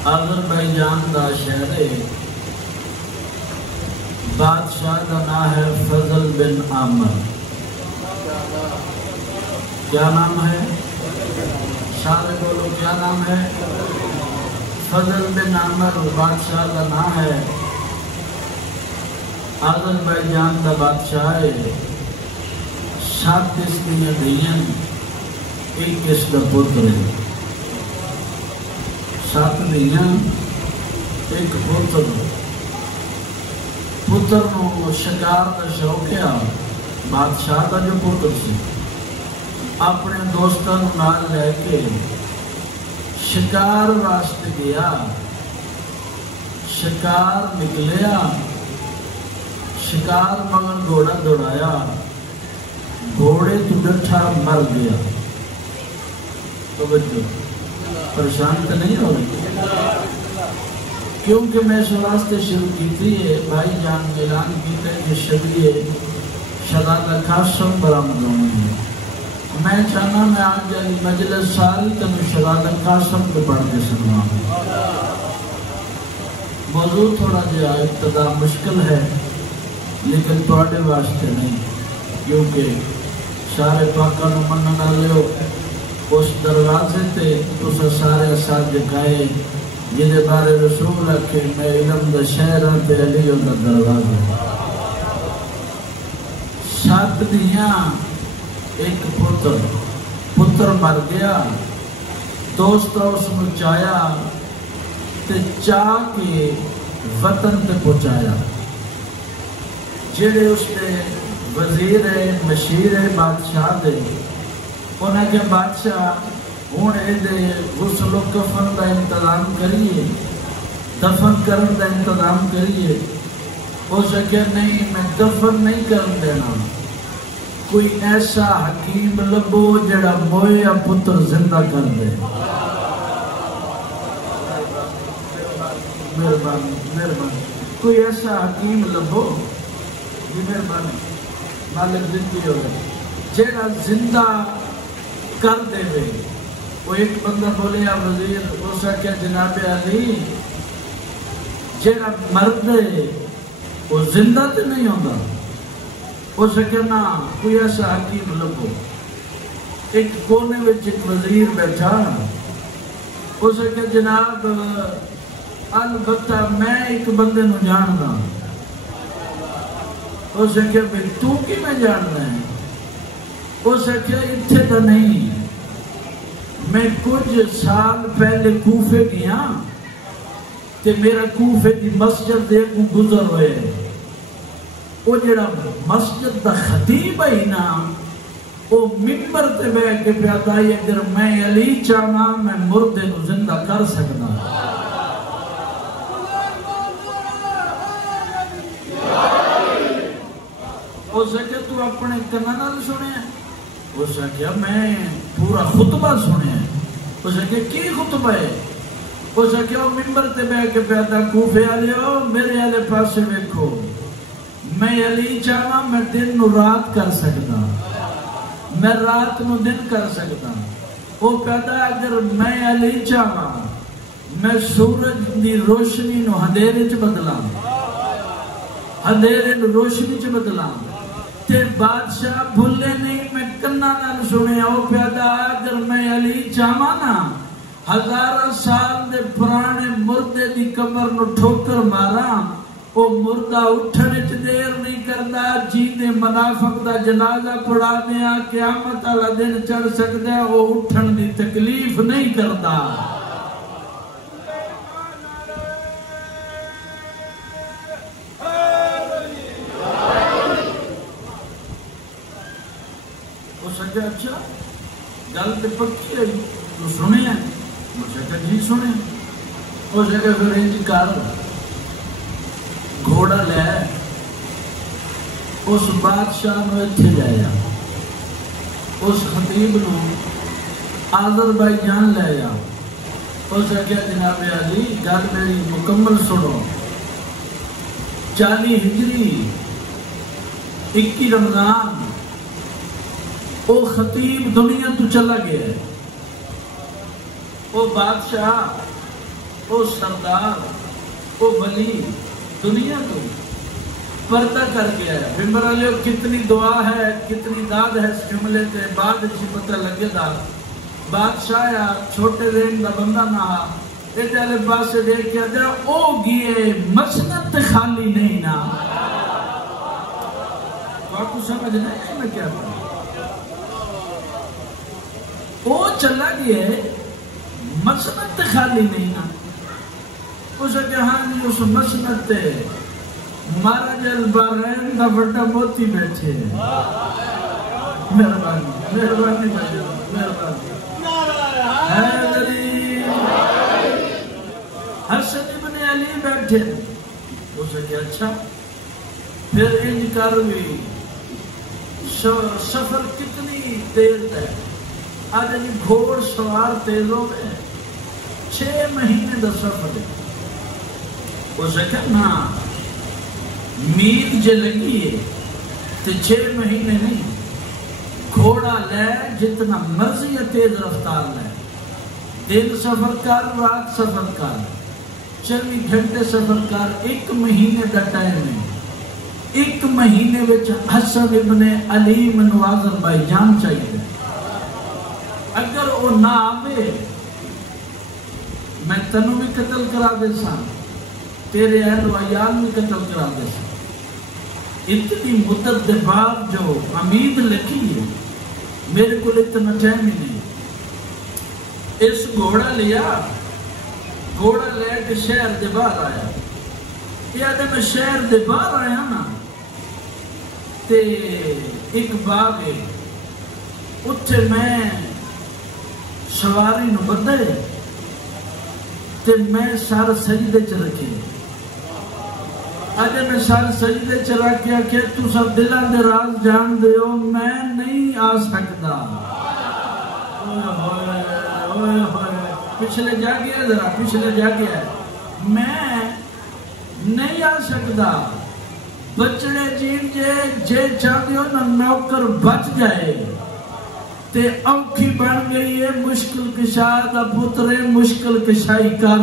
آذربائیجان دا شہر ہے، بادشاہ کا نام ہے فضل بن عامر۔ کیا نام ہے؟ سارے بولو کیا نام ہے؟ فضل بن عامر بادشاہ کا نام ہے، آذربائیجان کا بادشاہ ہے۔ 7 اس دیا دھیاں، 1 اس کا پتر ہے۔ 7 دھیاں 1 پتر۔ پتر نو شکار کا شوق ہے، بادشاہ کا جو پتر سی اپنے دوستوں نال لے کے شکار واسطے گیا۔ شکار نکلیا، شکار مگر گھوڑا دوڑایا، گھوڑے تو ڈٹھا مر گیا۔ توجہ، پریشان تو نہیں ہو رہی؟ کیونکہ میں اس واسطے شروع کی تھی بھائی جان نے اعلان کیتا ہے کہ شبیہ شہزادہ قاسم برآمد ہونے ہیں۔ میں چاہنا میں آج جالی مجلس ساری تمہیں شہزادہ قاسم کے پڑھ کے سنوا ہوں۔ موضوع تھوڑا جہا ابتدا مشکل ہے لیکن تواڈے واسطے نہیں، کیونکہ سارے پاکاں نو منن والے ہو۔ اس دروازے تے تساں سارے اثر جگائے جہدے بارے رسول رکھے میں علم دا شہر ہوں تے علی دا دروازہ۔ 7 دیاں 1 پتر، پتر مر گیا، دوست اس میں چایا تے چاہ کے وطن تے پہنچایا۔ جڑے اس نے وزیر ہے، مشیر ہے بادشاہ دے، انہیں کہ بادشاہ ہوں یہ غسل و کفن کا انتظام کریے، دفن کرن کا انتظام کریے۔ اس کہ نہیں، میں دفن نہیں کرن دینا، کوئی ایسا حکیم لبو جڑا مویا پتر زندہ کر دے۔ مہربانی مہربانی، کوئی ایسا حکیم لبو جی، مہربانی مالک زندگی ہو گئے جڑا زندہ کر دے وے۔ وہ ایک بندہ بولے یا وزیر، اس کہ جناب علی جڑا مرد ہے وہ زندہ تو نہیں ہوتا۔ اس کہ نا، کوئی ایسا حکیم لگو۔ ایک کونے میں ایک وزیر بیٹھا، اس کہ جناب البتہ میں ایک بندے نو جاندا۔ اس کہ بھئی تو کی میں جاننا ہے؟ اس کہ اتھے تو نہیں، میں کچھ سال پہلے کوفے گیا تے میرا کوفے دی مسجد دے کو گزر ہوئے۔ وہ جڑا مسجد دا خطیب ہے نا، وہ منبر تے بیٹھ کے پیادا ہے اگر میں علی چاہنا میں مردے کو زندہ کر سکتا۔ اس کہ تو اپنے کنانا سنے ہیں؟ اس کہ میں پورا خطبہ سنے ہیں۔ اس کہ کی خطبہ ہے؟ اس کہ وہ منبر تے بیٹھ کے پیادا کوفے والے ہو، میرے والے پاسے ویکھو، میں علی چاہنا میں دن نو رات کر سکتا، میں رات نو دن کر سکتا۔ وہ پیادا اگر میں علی چاہنا میں سورج دی روشنی نو اندھیرے چ بدلا، اندھیرے نو روشنی چ بدلا، تے بادشاہ بھولے نہیں میں کنا نال سنے۔ او پیادا اگر میں علی چاہما نا 1000 سال دے پرانے مردے دی کمر نو ٹھوکر مارا، او مردہ اٹھنے چ دیر نہیں کردا، جیندے منافق دا جنازہ پڑھا دیا، قیامت والا دن چڑھ سکدا، او اٹھن دی تکلیف نہیں کردا۔ اچھا گل تو پکی ہے، تو سنے ہیں؟ مجھے کہ جی سنے۔ اس جگہ پھر انج کر، گھوڑا لے اس بادشاہ نو اتھے لایا، اس خطیب نو آذربائیجان لایا۔ اس جگہ جناب علی گل میری مکمل سنو۔ 40 ہجری 21 رمضان وہ خطیب دنیا تو چلا گیا ہے۔ وہ بادشاہ، وہ سردار، وہ ولی دنیا کو پردہ کر گیا ہے. ممبر علیہ کتنی دعا ہے، کتنی داد ہے اس جملے کے بعد اچھی پتہ لگے دا. بادشاہ یا چھوٹے دین دا بندہ نہ ہا ایک جالے پاس سے دیکھ کے دیا او گئے مسند خالی نہیں نا. تو آپ کو سمجھ نہیں ہے میں کیا کروں. وہ چلا گیا مسند خالی نہیں نا. اسے کہاں نہیں اس مسند تے مہاراج البحرین دا بڑا موتی بیٹھے. مہربانی مہربانی مہربانی. حسن ابن علی بیٹھے. اسے کہ اچھا پھر انج کر ہوئی سفر کتنی تیز ہے. آج گھوڑ سوار تیز ہو گئے. 6 مہینے دا سفر ہے. اسے کہنا میل جے لگی ہے تو 6 مہینے نہیں. گھوڑا لے جتنا مرضی تیز رفتار لے. دن سفر کر، رات سفر کر، 24 گھنٹے سفر کر. 1 مہینے دا ٹائم ہے. 1 مہینے وچ حسن ابن علی منو آذربائیجان چاہیے. اگر وہ نہ آوے میں تنوں بھی قتل کرا دے سا، تیرے اہل و عیال بھی قتل کرا دے سا. اتنی مدت دے بعد جو امید لکھی ہے میرے کو اتنا ٹائم ہی نہیں. اس گھوڑا لیا، گھوڑا لے کے شہر دے باہر آیا. یاد ہے میں شہر دے باہر آیا نا تے ایک باغ ہے اتھے میں سواری نو بدے تے میں سار سجدے چ رکھے. اجے میں سار سجدے چ رکھیا کہ تو سب دلاں دے راز جان دیو میں نہیں آ سکدا. پچھلے جا گیا ذرا پچھلے جا گیا. میں نہیں آ سکدا. بچڑے جین جے چاہتے ہو نا نوکر بچ جائے تے اوکھی بن گئی ہے. مشکل کشا دا پترے مشکل کشائی کر.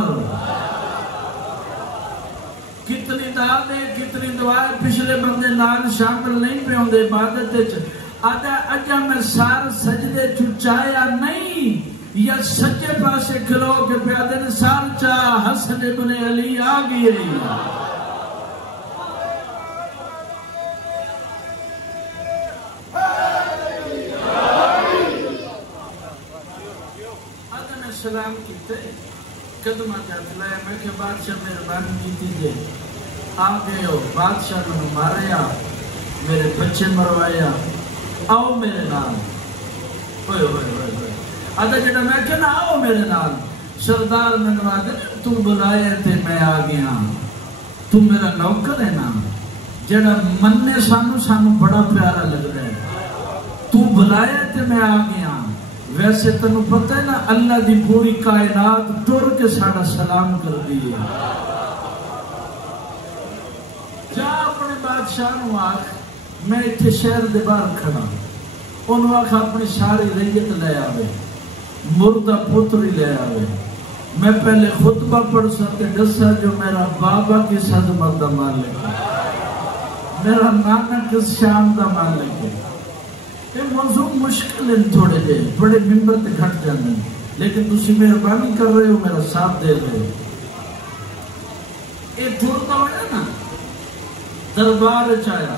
کتنی دعائیں کتنی دعائیں پچھلے بندے نال شامل نہیں پہ ہوندے عبادت وچ. آدھا اجا میں سار سجدے چایا نہیں یا سجے پاسے کھلو کے پیادے نے سار چاہ حسن ابن علی آ گئی. سلام کیتے قدمہ جات لائے. میں کہ بادشاہ مہربانی کیتی دے آ گئے ہو. بادشاہ نے ماریا، میرے بچے مروایا، آؤ میرے نال. ہوئے ہوئے ہوئے ہوئے آدھا جڑا میں کہنا آؤ میرے نال. سردار میں نوازے تو بلائے تھے میں آ گیا. تو میرا نوکر ہے نا جڑا مننے سانو بڑا پیارا لگ رہا ہے. تو بلائے تھے میں آ گیا. ویسے تنو پتہ ہے نا اللہ دی پوری کائنات ٹر کے ساڑا سلام کر دیئے. جا اپنے بادشاہ نو آکھ میں اتھے شہر دے باہر کھڑا. انہوں آکھ اپنی ساری ریت لے آوے، مردہ پتری لے آوے. میں پہلے خطبہ پڑھ سکتے دسا جو میرا بابا کس عظمت دا مالک ہے، میرا نانا کس شان دا مالک ہے. یہ موضوع مشکل ہیں تھوڑے دے بڑے ممبر تے گھٹ جانے لیکن تسی مہربانی کر رہے ہو میرا ساتھ دے رہے ہو. یہ تھوڑا ہویا نا دربار چایا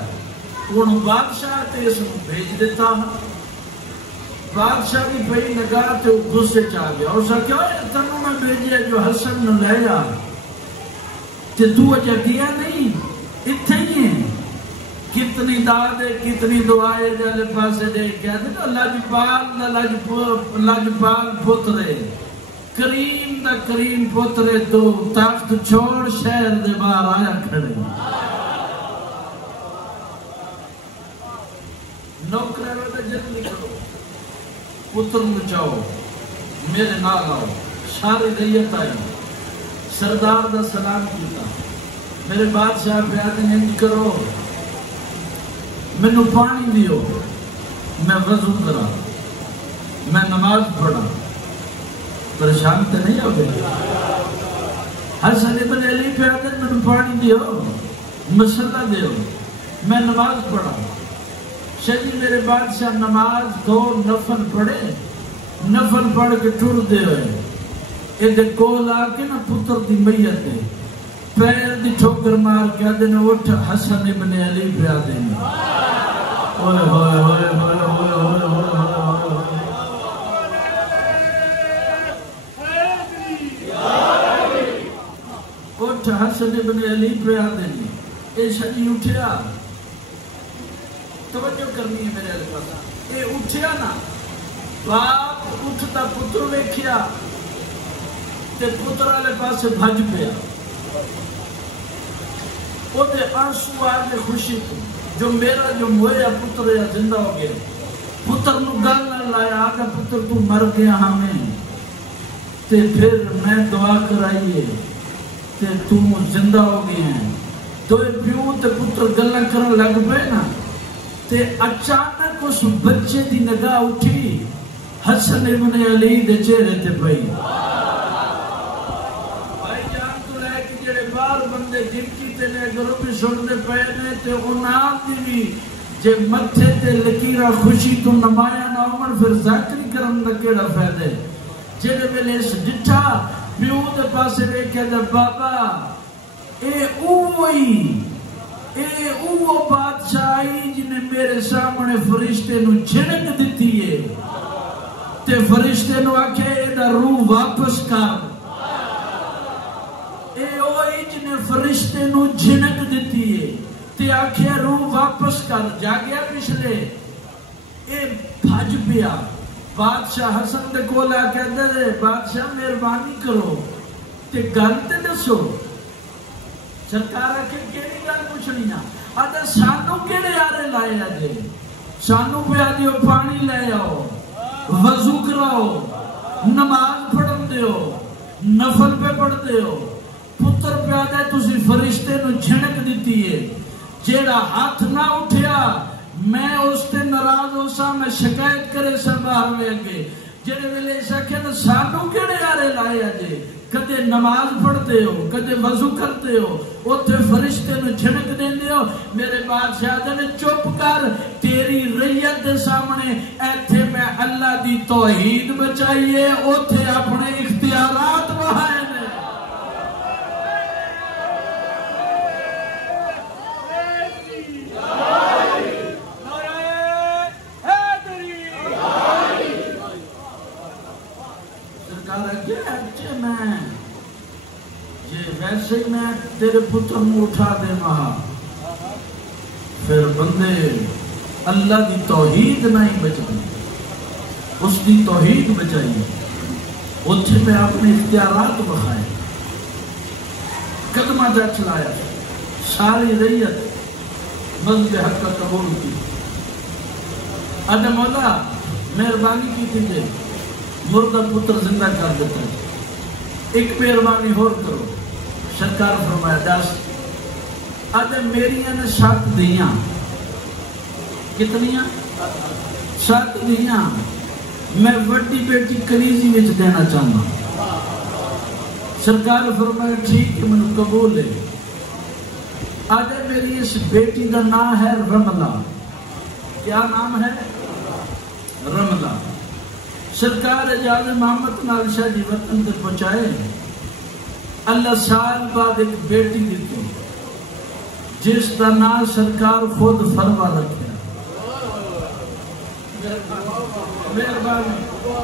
ان بادشاہ تے اس میں بھیج دیتا. بادشاہ کی پہی نگاہ تے وہ غصے چاہ گیا. اور سا کیا ہے تنوں میں بھیجیا جو حسن نے لیا تے تو اجا کیا نہیں اتھے ہی ہیں. کتنی دادے کتنی دعائیں جالے پاسے دے کیا دیتا لاجپال پترے کریم دا کریم پترے تو تخت چھوڑ شہر دے باہر آیا کھڑے. نوکرے روٹے جتنی کرو پتر نو جاؤ میرے نال آؤ. ساری ریت آئی سردار دا سلام کیتا. میرے بادشاہ بیادن انج کرو میں نو پانی دیو میں وضو کرا میں نماز پڑھا پریشان تو نہیں ہو گئے؟ حسن ابن علی پہ آدھر میں پانی دیو، مسئلہ دیو، میں نماز پڑھا، شجی میرے بادشاہ نماز 2 نفل پڑھے، نفل پڑھ کے ٹور دے ہوئے یہ کول آ کے نا پتر دی میت ہے پیر دی ٹھوکر مار کے آدھے نے اٹھ حسن ابن علی پہ آدھے نے ہوئے ہوئے ہوئے ہوئے ہوئے ہوئے ہوئے اٹھ حسن ابن علی پہ آدھے نے اے شجی اٹھیا، توجہ کرنی ہے میرے الفاظ، اے اٹھیا نا باپ اٹھتا پتر ویکھیا تے پتر والے پاسے بھج پیا، وہ دے آنسو آ کے خوشی کو جو میرا جو مویا پتر یا زندہ ہو گیا، پتر نو گل نہ لایا، آگا پتر تو مر گیا ہمیں تے پھر میں دعا کرائیے تے تو زندہ ہو گئے ہیں، تو پیو تے پتر گلہ کرن لگ پے نا تے اچانک اس بچے دی نگاہ اٹھی حسن ابن علی دے چہرے تے پئی، بھائی جان تو لے کے جڑے بار بندے جن کی تے لے گروہ بھی سننے پے نے تے انہاں دی بھی جے متھے تے لکیرہ خوشی تو نمایاں نہ عمر پھر ذاکری کرن دا کیڑا فائدہ جڑے ویلے اس ڈٹھا پیو دے پاسے ویکھیا تے بابا اے اوہی اے اوہ بادشاہی جنہیں میرے سامنے فرشتے نو جھنک دیتی ہے تے فرشتے نو آکھے اے دا روح واپس کر، اے اوہی جنہیں فرشتے نو جھنک دیتی ہے تے آکھے روح واپس کر، جا گیا پچھلے اے بھج پیا، بادشاہ حسن دے کول آ کے اندر بادشاہ مہربانی کرو تے گل تے دسو، سرکار آکھے کیڑی گل پوچھنی آ، آدھا سانو کیڑے آرے لائے آجے، سانو پہ آدھیو پانی لے آؤ، وضو کراؤ، نماز پڑھن دیو، نفل پہ پڑھ دیو، پتر پہ آدھے تسی فرشتے نو جھنک دیتی ہے، جیڑا ہاتھ نہ اٹھیا میں اس تے ناراض ہو سا، میں شکایت کرے سا باہر لے کے، جیڑے ویلے سکھے سانو کیڑے آرے لائے آجے، کدے نماز پڑھتے ہو، کدے وضو کرتے ہو، اوتھے فرشتے نو جھنک دیندے ہو، میرے بادشاہ نے چپ کر، تیری ریت دے سامنے ایتھے میں اللہ دی توحید بچائیے، اوتھے اپنے اختیارات بہائے نے۔ ویسے میں تیرے پتر میں اٹھا دے مہا پھر بندے اللہ دی توحید نہیں بچائی، اس دی توحید بچائی، اتھے میں اپنے اختیارات بخائے، قدمہ جا چلایا، ساری ریت مذہب حق کا قبول کی، آدھے مولا مہربانی کی تیجے مردہ پتر زندہ کر دیتا ہے، ایک مہربانی اور کرو، سرکار فرمایا دس، آدھے میری نے 7 دیاں، کتنیاں 7 دیاں، میں وڈی بیٹی کنیزی وچ دینا چاہنا، سرکار فرمایا ٹھیک ہے منو قبول ہے، آدھے میری اس بیٹی دا نام ہے رملہ، کیا نام ہے؟ رملہ، سرکار اجازت محمد نال شاہ جی وطن تے پہنچائے، اللہ سال بعد ایک بیٹی دیتی جس کا نام سرکار خود فروا رکھے، مہربانی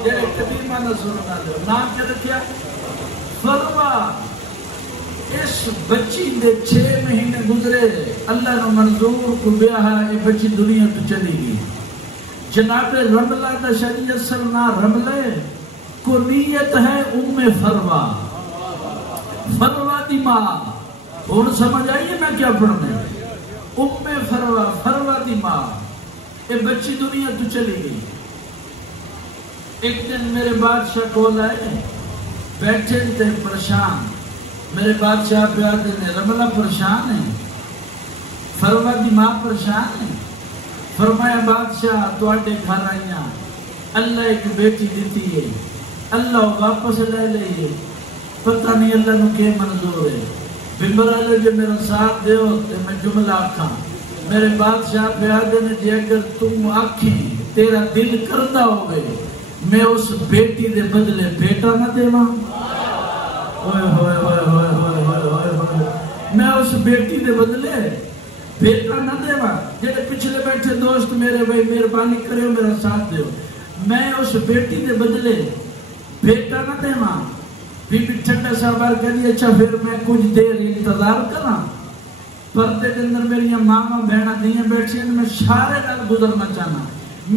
جیڑے قدیمہ نہ سننا دے نام کیا رکھیا؟ فروا۔ اس بچی دے 6 مہینے گزرے، اللہ نے منظور کو بیاہ ہے، یہ بچی دنیا تو چلی گئی، جناب رملہ دا شریع اصل نا رملے کو نیت ہے ام فروا، فروا دی ماں، اور سمجھ آئیے میں کیا پڑھنے، ام فروا، فروا دی ماں، یہ بچی دنیا تو چلی گئی۔ ایک دن میرے بادشاہ کو لائے بیٹھے تھے پریشان، میرے بادشاہ پہ آتے نے رملہ پریشان ہے، فروا دی ماں پریشان ہے، فرمایا بادشاہ تو آٹے گھر آئیاں، اللہ ایک بیٹی دیتی ہے، اللہ واپس لے لئیے، پتہ نہیں اللہ نو کے منظور ہے۔ بمبر والے جو میرا ساتھ دیو تے میں جملہ آکھاں، میرے بادشاہ پیادے نے جی اگر تم آکھی تیرا دل کردہ ہوئے میں اس بیٹی دے بدلے بیٹا نہ دیواں، ہوئے ہوئے ہوئے ہوئے ہوئے ہوئے ہوئے ہوئے، میں اس بیٹی دے بدلے بیٹا نہ دیواں۔ جیڑے پچھلے بیٹھے دوست میرے بھائی مہربانی کرے میرا ساتھ دیو، میں اس بیٹی دے بدلے بیٹا نہ دیواں۔ بی بی ٹھنڈا صاحبار کہہ دی اچھا پھر میں کچھ دیر انتظار کرنا، پردے کے اندر میری ماما بہنا دیاں بیٹھی ہیں، میں شارے نال گزرنا چاہنا،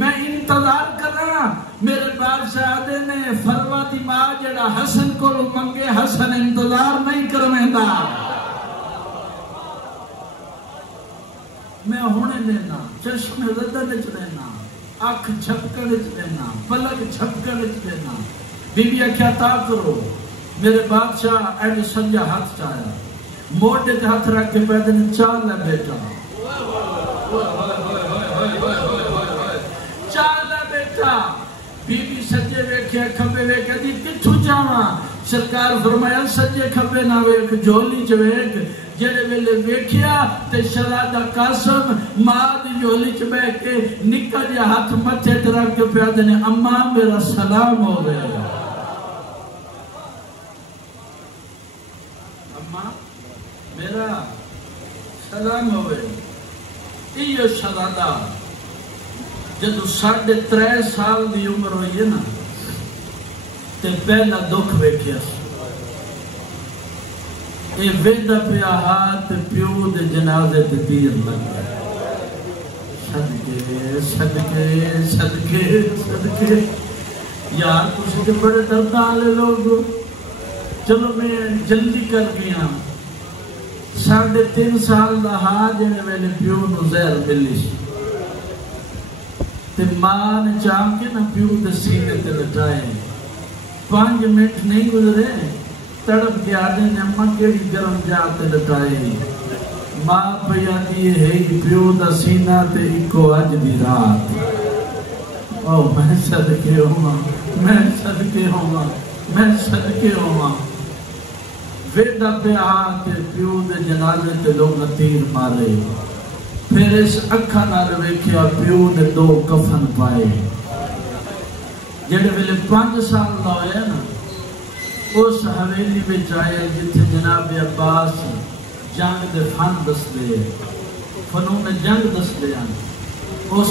میں انتظار کرنا۔ میرے بادشاہ آدھے نے فروا دی ماں جڑا حسن کو منگے حسن انتظار نہیں کرمیندہ، میں ہونے دینا، چشم ردہ دچ دینا، آنکھ چھپکڑ دچ دینا، پلک چھپکڑ دچ دینا۔ بی بی اکھیا تا کرو، میرے بادشاہ ایڈ سجا ہاتھ چاہیا، موٹے تے ہاتھ رکھ کے پیدے نے چال ہے بیٹا، چال ہے بیٹا۔ بی بی سجے ویکھے کھبے ویکھے دی کتھو جاواں؟ سرکار فرمایا سجے کھبے نہ ویکھ جھولی چ ویکھ۔ جڑے ویلے ویکھیا تے شہزادہ قاسم ماں دی جھولی چ بیٹھ کے نکا جہا ہاتھ متھے تے رکھ کے پیادے نے اماں میرا سلام ہو گیا، اماں میرا سلام ہوئے۔ یہ شہزادہ جدو 3.5 سال دی عمر ہوئی ہے نا تے پہلا دکھ ویکھیا سی، اے ویندہ پیا ہاتھ پیو دے جنازے تے تیر لگ گیا، صدقے صدقے صدقے صدقے۔ یار تسی تے بڑے درداں والے لوگ، چلو میں جلدی کر گیا۔ 3.5 سال دا ہاں جنے ویلے پیو نو زہر ملی سی تے ماں نے چاہ کے نا پیو دے سینے تے لٹائے، 5 منٹ نہیں گزرے تڑپ کے آدھے نے اماں کیڑی گرم جاتے لٹائے، ماں پیا دیئے ہے پیو دا سینہ تے اکو اج دی رات۔ او میں صدقے ہوں، میں صدقے ہوں، میں صدقے ہوں۔ ویڈا پہ آتے پیو دے جنازے تے لوگ تیر مارے، پھر اس اکھا نال ویکھیا پیو نے 2 کفن پائے۔ جڑے ویلے 5 سال دا ہویا نا اس حویلی وچ آئے جتھے جناب عباس جنگ دے فن دس دے، فنون جنگ دس دے ہیں، اس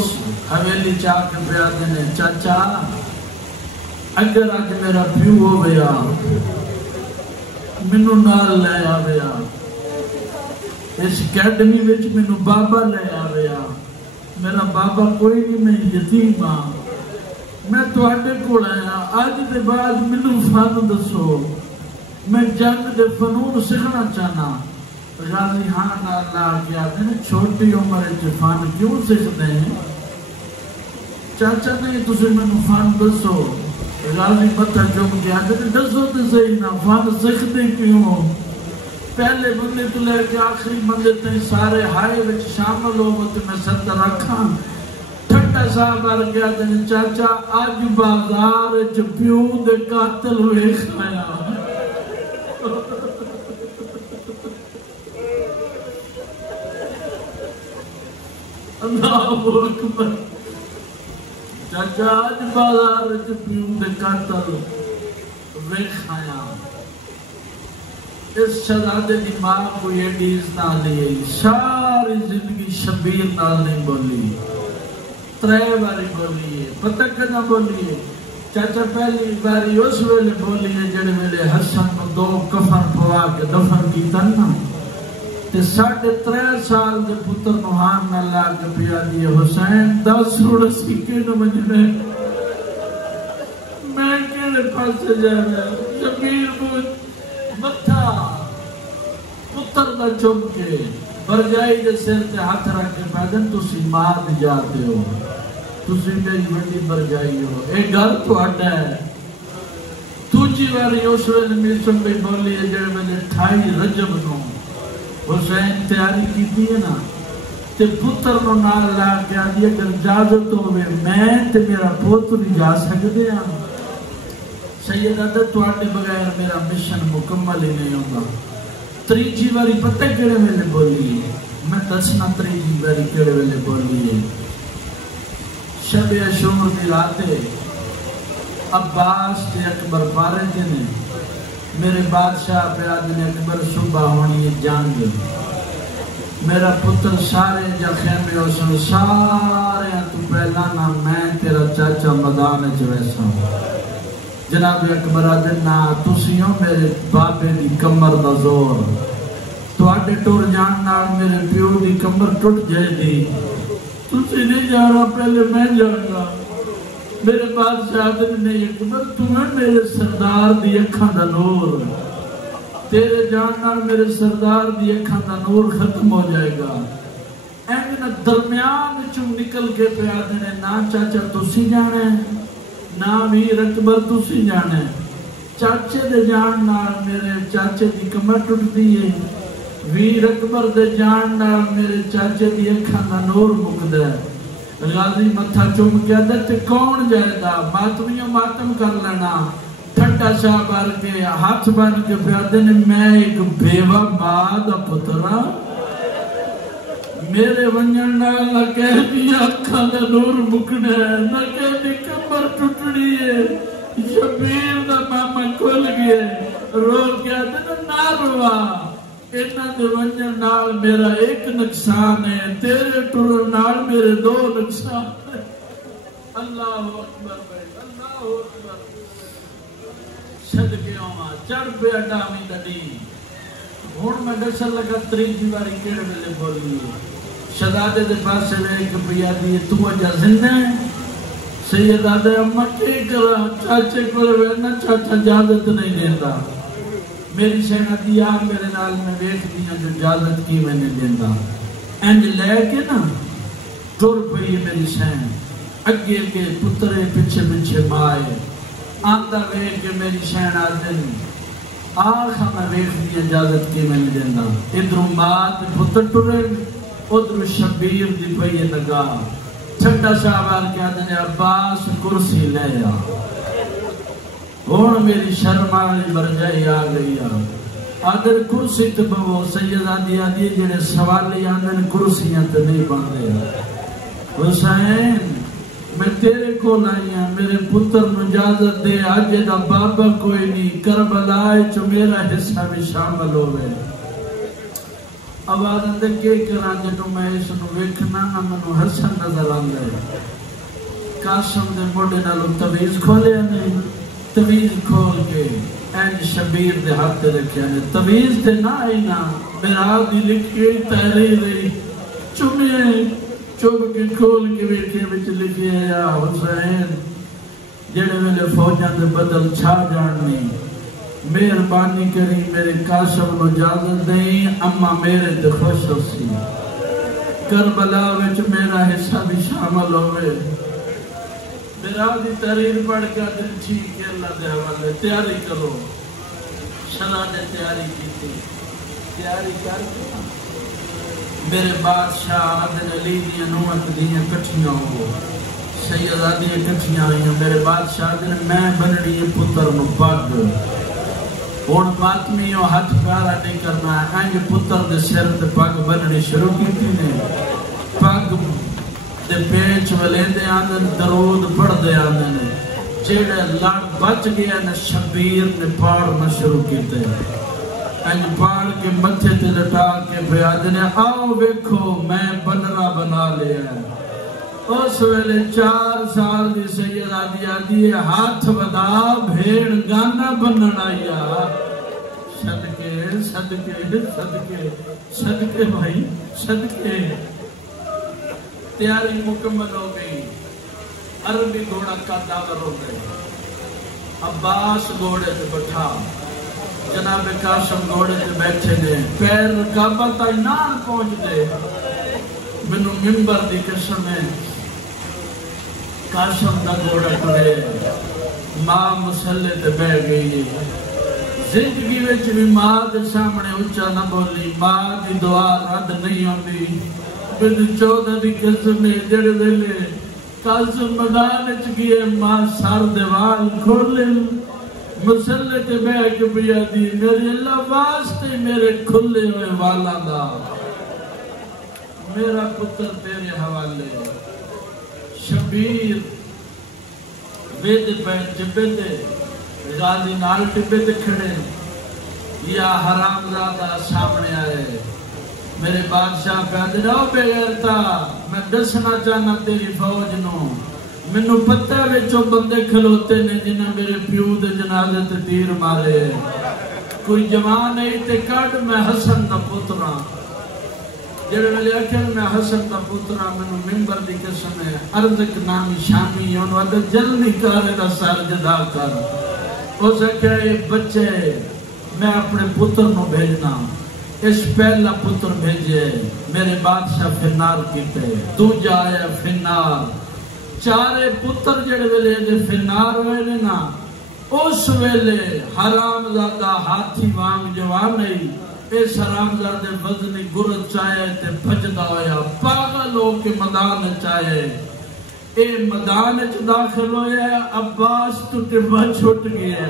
حویلی چاہ کے بیادے نے چاچا اگر آج میرا پیو ہو گیا منو نال لے آویا، اس اکیڈمی وچ منو بابا لے آویا، میرا بابا کوئی نہیں، میں یتیم ہاں، میں تو آٹے کو آیا، آج دے بعد منو فن دسو، میں جنگ دے فنون سکھنا چاہنا۔ غازی ہاں اللہ کیا دیں چھوٹی عمر فن کیوں سکھتے ہیں؟ چاچا نہیں تُسے منو فن دسو۔ غازی پتہ چوم گیا دسو تو صحیح نہ فن سکھتے کیوں؟ پہلے بندے تو لے کے آخری بندے تے سارے ہائے وچ شامل ہو تے میں صدر رکھاں۔ ٹھنڈا صاحب آر گیا دن چاچا آج بازار پیو دے قاتل ہوئے کھایا۔ اللہ اکبر، چاچا آج بازار پیو دے قاتل ہوئے کھایا۔ اس شہزادے دی ماں کو یہ ڈیز نہ لیے، ساری زندگی شبیر نال نہیں بولی، 3 باری بولی ہے، پتہ کنا بولی ہے؟ چاچا پہلی باری اس ویلے بولی ہے جڑے ویلے حسن کو 2 کفن پوا کے دفن کی تنہ تے 3.5 سال دے پتر نوحان نہ لا کے پیا دیئے حسین 10 روڑ سیکے نہ مجھے میں کیلے پاس سے جا رہا شبیر بود متھا پتر نہ چم کے برجائی دے سر تے ہاتھ رکھ کے پیدن تُسی ماں دی جاتے ہو، تُسی میری بڑی برجائی ہو، ایک گل تو ہٹا ہے۔ دوجی باری اس ویلے میسم بھی بولی ہے جڑے میں نے 28 رجب نو حسین تیاری کی دی ہے نا تے پتر نو نال لا کے آدھی اگر اجازت ہوئے میں تے میرا پوتر جا سکتے ہیں۔ سیدہ تواڈے بغیر میرا مشن مکمل ہی نہیں ہوتا. تریجی باری پتہ کیڑے ویلے بولی ہے؟ میں دسنا تریجی باری کیڑے ویلے بولی ہے. شب عاشور دی رات عباس تے اکبر پارے دے نے میرے بادشاہ پہ آدھنے اکبر صبح ہونی ہے جنگ. میرا پتر سارے جا خیمے ہو سن سارے تو پہلا نا میں تیرا چاچا مدان ویسا. جناب اکبر آدھنا تسیوں میرے بابے دی کمر دا زور تو آڈے ٹور جان نال میرے پیو دی کمر ٹوٹ جائے دی. تسی نہیں جانا پہلے میں جاؤں گا. میرے بادشاہ آدھنے نہیں اکبر تمہیں میرے سردار دی اکھاں دا نور تیرے جان نال میرے سردار دی اکھاں دا نور ختم ہو جائے گا. ایمنا درمیان چوں نکل کے پہ آدھنے نا چاچا تسی جانے نا ویر اکبر تسی جانے. چاچے دے جان نال میرے چاچے دی کمر ٹوٹ دیئے. ویر اکبر دے جان نال میرے چاچے دی اکھاں دا نور مکد ہے. غازی متھا چوم کے آدھتے کون جائے دا ماتمیوں ماتم کر لینا. ٹھنڈا شاہ بار کے ہاتھ بن کے پیادے نے میں ایک بیوہ ماں دا پترہ میرے ونجن نہ کہہ دیا اکھاں دا نور مکنے نہ کہہ دی کمر ٹوٹڑی ہے. شبیر دا ماما کھل گئے رو کے آدھے نہ روا انہاں دے ونجن نال میرا ایک نقصان ہے تیرے ٹرن نال میرے دو نقصان ہے. اللہ اکبر بھائی اللہ اکبر. صدقے آواں چڑھ پہ اڈامی دڑی. ہن میں دسن لگا تریجی باری کیڑے ویلے بولی. شہزادے دے پاسے ایک پیا دی تو اجا زندہ ہے. سیدہ دے اماں کی کرا چاچے کو نا چاچا اجازت نہیں دیتا. میری سینہ دیا میرے نال میں ویکھ دیا جو اجازت کی میں نے دینا. اینج لے کے نا ٹر پئی میری سین اگے اگے پترے پیچھے پیچھے مائے آندا ویکھ کے میری سین آدن آخا میں ویکھ دیا اجازت کی میں نے دینا. ادھروں ماں تے پتر ٹرے ادھروں شبیر دی پئی لگا. ٹھنڈا شاہ وال کے آدھنے عباس کرسی لے آ. ہون میری شرم آلی برجائی آ گئی آدھر کرسی تے بہو سیدہ دیا دی جڑے سوالی آدھن کرسیاں تے نہیں باندھے. حسین میں تیرے کو لائیاں میرے پتر مجازت دے آجے دا بابا کوئی نہیں کربلائے چو میرا حصہ بھی شامل ہوئے. اب آدھن دے کے کرا جنہوں میں اس نو ویکھنا نہ منو حسن نظر آندے. قاسم دے موڑے نالو تویز کھولے نہیں تویز کھول کے اینج شبیر دے ہاتھ دے رکھے آنے. تویز دے نہ آئی نا میرا دی لکھی تحریر رہی چمیں چوب کے کھول کے بیٹھے بچ لکھے یا حسین جڑے ویلے فوجان دے بدل چھا جاننی مہربانی کری میرے قاسم نو اجازت دیں اما میرے تے خوش ہو سی. کربلا وچ میرا حصہ بھی شامل ہوئے. میرا دی تحریر پڑھ کے دل ٹھیک ہے اللہ دے حوالے تیاری کرو. شرح نے تیاری کی تھی تیاری کر کے میرے بادشاہ عادل علی دی نوت دیاں کٹھیاں ہو سیدہ دی کٹھیاں آئیاں. میرے بادشاہ دن میں بنڑی پتر نو پگ ہون ماتمیوں ہاتھ پیارا نہیں کرنا ہے. اینج پتر دے سر تے پگ بنڑی شروع کی تھی نے. پگ دے پیچ والے دے آندن درود پڑھ دے آندن جیڑے لڑ بچ گیا نے شبیر نے پاڑنا شروع کیتے. اینج پاڑ کے متھے تے لٹا کے بیاد نے آؤ ویکھو میں بنرا بنا لیا. اس ویلے 4 سال دی سیدہ دیا دیئے ہاتھ بدا بھیڑ گانا بنن آیا. صدقے صدقے صدقے صدقے بھائی صدقے. تیاری مکمل ہو گئی. عربی گھوڑا کا داور ہو گئے. عباس گھوڑے تے بٹھا جناب قاسم گھوڑے تے بیٹھے دے پیر کعبہ تک نال پہنچ دے. منو منبر دی قسم ہے قاسم دا گھوڑا ٹرے ماں مسلے تے بہ گئی. زندگی وچ بھی ماں دے سامنے اونچا نہ بولی. ماں دی دعا رد نہیں ہوندی. بن 14 دی قسم ہے جڑے ویلے قاسم میدان وچ گئے ماں سر دے وال کھولے مسلے تے بہ کے پیا دی میرے اللہ واسطے میرے کھلے ہوئے والا دا میرا پتر تیرے حوالے شبیر وید پہ ٹبے تے غازی نال ٹبے تے کھڑے یا حرام زادہ سامنے آئے میرے بادشاہ کہتے رہو بے غیرتا میں دسنا چاہنا تیری فوج نو مینوں پتہ ہے جو بندے کھلوتے نے جنہیں میرے پیو دے جنازے تے تیر مارے کوئی جوان نہیں تے کڈ میں حسن دا پترا جڑے ویلے آکھن میں حسن دا پترا مینوں ممبر دی قسم ہے ارزق نامی شامی انہوں آدھا جلدی کارے دا سر جدا کر ہو سکے یہ بچے میں اپنے پتر نو بھیجنا اس پہلا پتر بھیجے میرے بادشاہ فنار کیتے تو جائے فنار چارے پتر جڑے ویلے دے فنار ہوئے نے نا اس ویلے حرام زادہ ہاتھی وانگ جوان نہیں اس حرام زادے وزنی گرد چاہے تے بھجدہ ہویا پاگل ہو کے میدان چاہے اے میدان چ داخل ہویا عباس تو ٹبا چھٹ گیا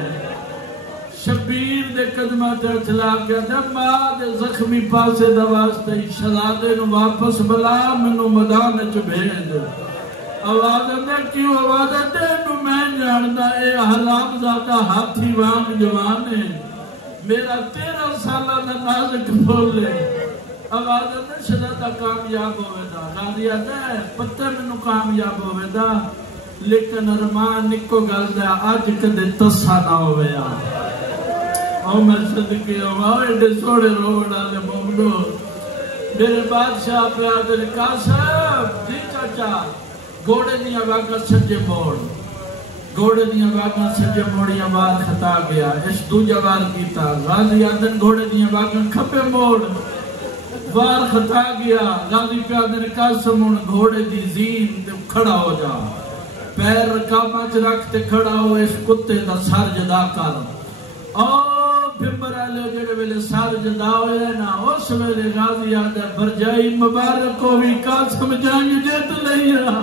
شبیر دے قدمہ تے اچھلا گیا جب ماں دے زخمی پاسے دا واسطے شہزادے نو واپس بلا منو میدان چ بھیج آواز اندر کیوں آواز اندر نو میں جاندا اے حرام زادہ ہاتھی وانگ جوان ہے میرا 13 سالہ دا نازک پھول لے آواز اندر شہزادہ کامیاب ہوئے دا غازی آتا ہے پتہ منو کامیاب ہوئے دا لیکن ارمان نکو گل دا آج کدے تسا نہ ہوئے او میں صدقے ہوا ایڈے سوڑے روڑا لے مومنو میرے بادشاہ پہ آدھر قاسم جی چاچا گوڑے دیا واقع سجے موڑ گوڑے دیا واقع سجے موڑی آواز خطا گیا اس دو جوار کیتا غازی آدھن گوڑے دیا واقع کھپے موڑ وار خطا گیا غازی پہ آدھر قاسم ان گھوڑے دی زین تے کھڑا ہو جا پیر رکامہ چ رکھتے کھڑا ہو اس کتے دا سر جدا کر بھمبر آلے جڑے ویلے سار جدا ہوئے نا اس ویلے غازی آدھا برجائی مبارک ہوئی قاسم جنگ جیت لیا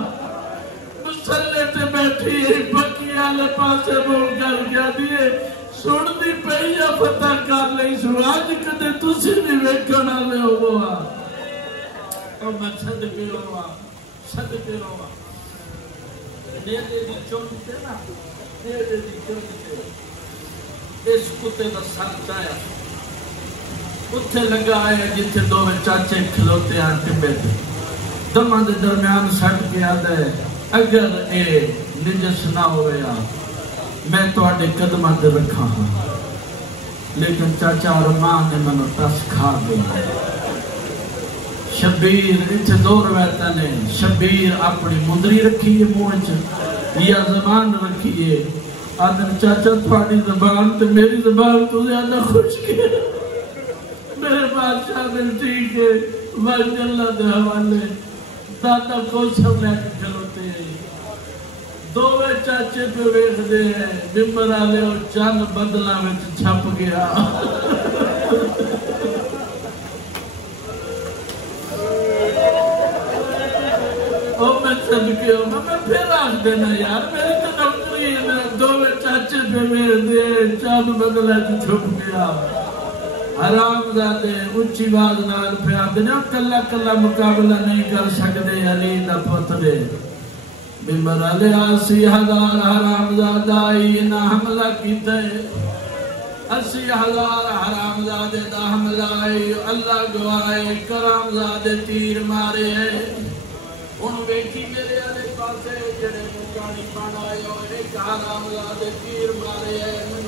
مسلے تے بیٹھی ایک بکی آلے پاسے بول کر گیا دیئے سن دی پہیا پتہ کر لئی سو آج کدے تسی بھی ویکھنا لے ہوا اور میں صدقے ہوا نیدے دی چونتے نا نیدے دی چونتے اس کتے دا سر چایا اتھے لگا ہے جتھے دو چاچے کھلوتے ہیں ٹبے تھے دماں دے درمیان سٹ کے آدھا ہے اگر اے نجس نہ ہویا میں تو آڈے قدمہ دے رکھا ہوں لیکن چاچا اور ماں نے منو ٹس کھا دیا شبیر اتھے دو روایتہ نے شبیر اپنی مدری رکھی ہے موچ یا زبان رکھی ہے آدم چاچا تھوڑی زبان تے میری زبان تو زیادہ خوش کے میرے بادشاہ دل ٹھیک ہے وجہ اللہ دے حوالے دادا کو سب لے کے کھلوتے ہیں دووے چاچے پہ ویخ دے ہیں بمبر آلے اور چند بدلہ میں چھپ گیا او میں صدقے ہوں میں پھر آخ دینا یار میری تو نوکری ہے دووے چاچے پہ ویخ دے چند بدلہ میں چھپ گیا حرام زادے اچھی باز نال پہ آدھنے کلا کلا مقابلہ نہیں کر سکتے علی دا پترے بمبر علی 80,000 حرام زادہ اینا حملہ کیتا ہے 80,000 حرام زادے دا حملہ آئی اللہ گوائے کرام زادے تیر مارے ہیں ان بیٹی میرے علی پاسے جڑے مکانی پانا آئے اور ایک حرام زادے تیر مارے ہیں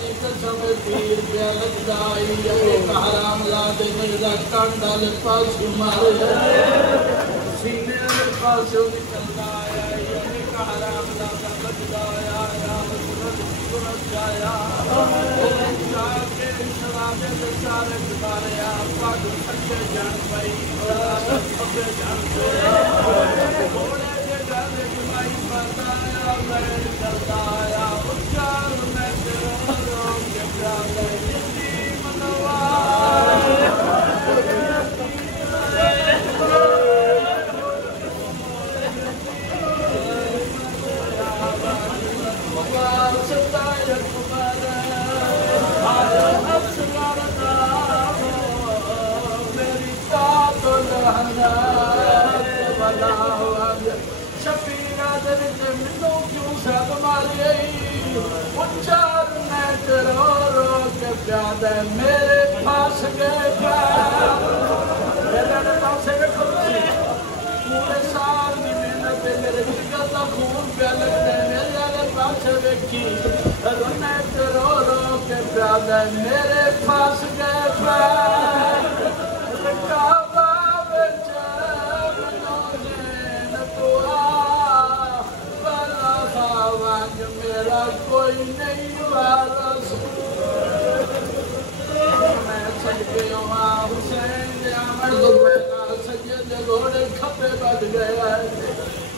دی قسم تیر پہ لگتا آئی ایک حرام زادے میرا کانڈا لے پاس مارے سینے لے پاس نکلتا آیا ایک حرام زادہ بجدا آیا سنت جایا جا کے شرابے سے سارے کبارے پاک سکے جان پائی اپنے جان پائی گھوڑے کے جانے کمائی پاتا آیا میں نکلتا آیا اچھار میں شبیرہ دل منوں کیوں سب ماری اچار میں رو رو کے پیادے میرے پاس گئے میرے پاس گئے پورے سال کی محنت میرے جگر کا خون پیا لگتا ہے میرے پاس ویکھی رونے رو رو کے پیادے میرے پاس گئے میرا کوئی نہیں وارث میں صدقے ہوا حسین دے آمد میں سجے دے گھوڑے کھپے بڑھ گئے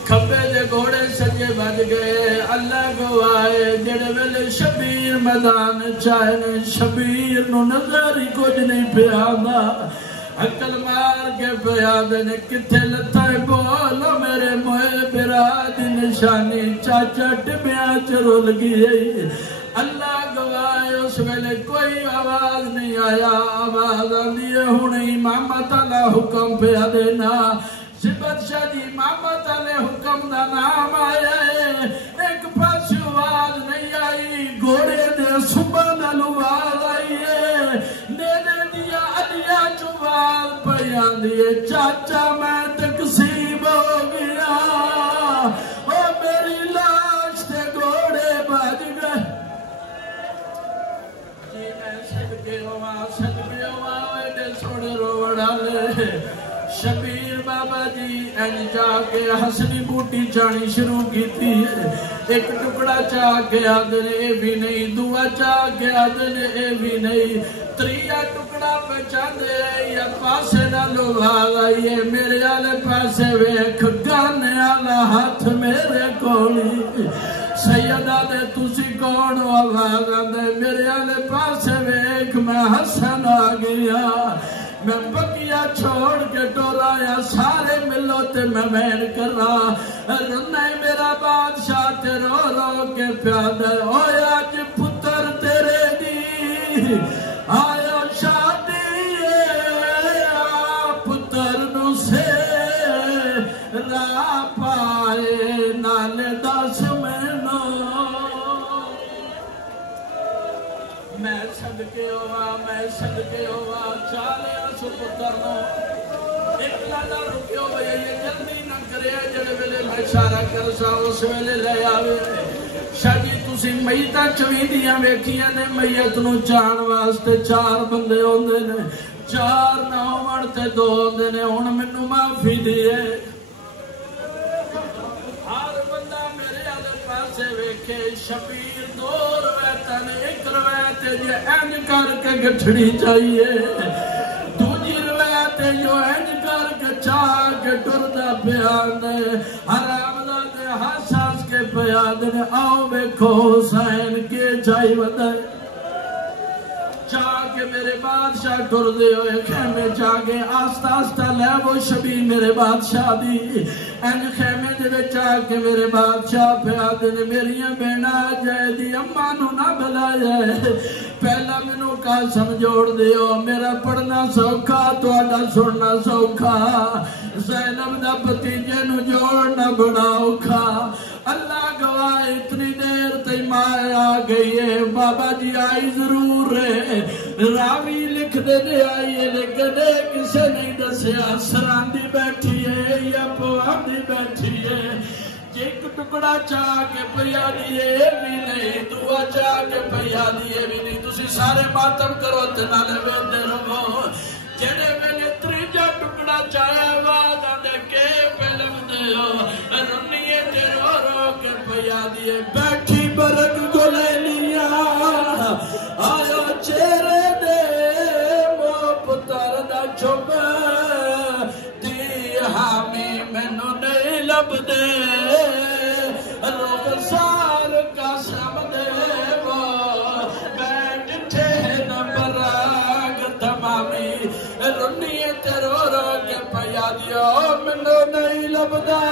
کھپے دے گھوڑے سجے بڑھ گئے اللہ گواہے جڑے ویلے شبیر میدان چاہے شبیر نو نظر ہی کچھ نہیں پیادا عقل مار کے پیادے نے کتھے لتا ہے بولو میرے موئے براد نشانی چاچا ٹبیاں چرول گئی اللہ گواہ اس ویلے کوئی آواز نہیں آیا آواز آندی ہے ہوں امام تعالی حکم پیا دینا سبت شاہ جی امام تعالی حکم دا نام آیا ہے ایک پاس آواز نہیں آئی گھوڑے دے صبح نالو آواز آئی ہے نیدے دیا علیہ چوال پیان دیے چاچا میں تقسیم ہو گیا او میری لاش تے گھوڑے بج گئے جی میں صدقے ہوا ایڈے سوڑے روڑا لے شبیر بابا جی این جا کے حسنی بوٹی چانی شروع کی تھی ایک ٹکڑا چاہ کے آدھنے اے بھی نہیں دعا چاہ کے آدھنے اے بھی نہیں تریا ٹکڑا پہچا دے یا پاسے نہ لوگ آئیے میرے آلے پاسے ویکھ گانے آلہ ہاتھ میرے کولی سیدہ دے تُسی کون آواز آدھے میرے آلے پاسے ویکھ میں حسن آ گیا میں بکیا چھوڑ کے ٹولایا سارے ملو تے میں مین کر رہا رنے میرا بادشاہ تے رو رو کے پیادے اوے آج پتر تیرے دی آیا شادی پتر نو سے راہ پائے نالے دس مینو میں صدقے ہوا چالیا سو پتر نو ایک لانا رکیو بھئی یہ جلدی نہ کرے جڑے ویلے میں اشارہ کر سا اس ویلے لے آوے شاہ جی تسی میتاں چویندیاں ویکھیاں نے میت نو چان واسطے 4 بندے ہوندے نے 4 نہ ہون تے 2 ہوندے نے ہن مینوں معافی دیے ہر بندہ میرے آلے پاسے ویکھے شبیر 2 روایتاں نے ایک روایت جو اینج کر کے گٹھڑی چاہیے دوجی روایت جو اینج کر کے چاہ کے ٹردا پیان حرام دے حساس کے پیاد نے آؤ بیکھو حسین کے چاہی بدائے چاہ کے میرے بادشاہ ٹر دے ہوئے خیمے چاہ کے آستا آستا لے وہ شبیر میرے بادشاہ دی این خیمے دے چاہ کے میرے بادشاہ پیاد نے میریاں بینا جائے دی اماں نو نہ بلا جائے پہلا منو کا سمجھوڑ دیو میرا پڑھنا سوکھا تو آڈا سننا سوکھا زینب دا بتیجے نو جوڑنا بڑا اوکھا اللہ گواہ اتنی دیر تی مائے آ گئی ہے بابا جی آئی ضرور ہے راوی لکھ دے آئی ہے لیکن کسے نہیں دسیا سراندی بیٹھی ہے یا پواندی بیٹھی ہے ایک ٹکڑا چاہ کے پیا دیئے بھی نہیں دعا چاہ کے پیا دیئے بھی نہیں تسی سارے ماتم کرو تنالے بیندے رہو جڑے میں تریجا ٹکڑا چاہے وعدہ دے کے فلم دے ہو رنیے تے رو رو کے پیا دیئے بیٹھی برک گلے لیا آیا چہرے دے مو پتر دا چھپ دی حامی میں نو نہیں لب دے روگ سال کا سم دے وہ بیٹھ ٹھے نہ براگ تمامی رنیے تے رو رو کے پیا دیو میں نو نہیں لب دے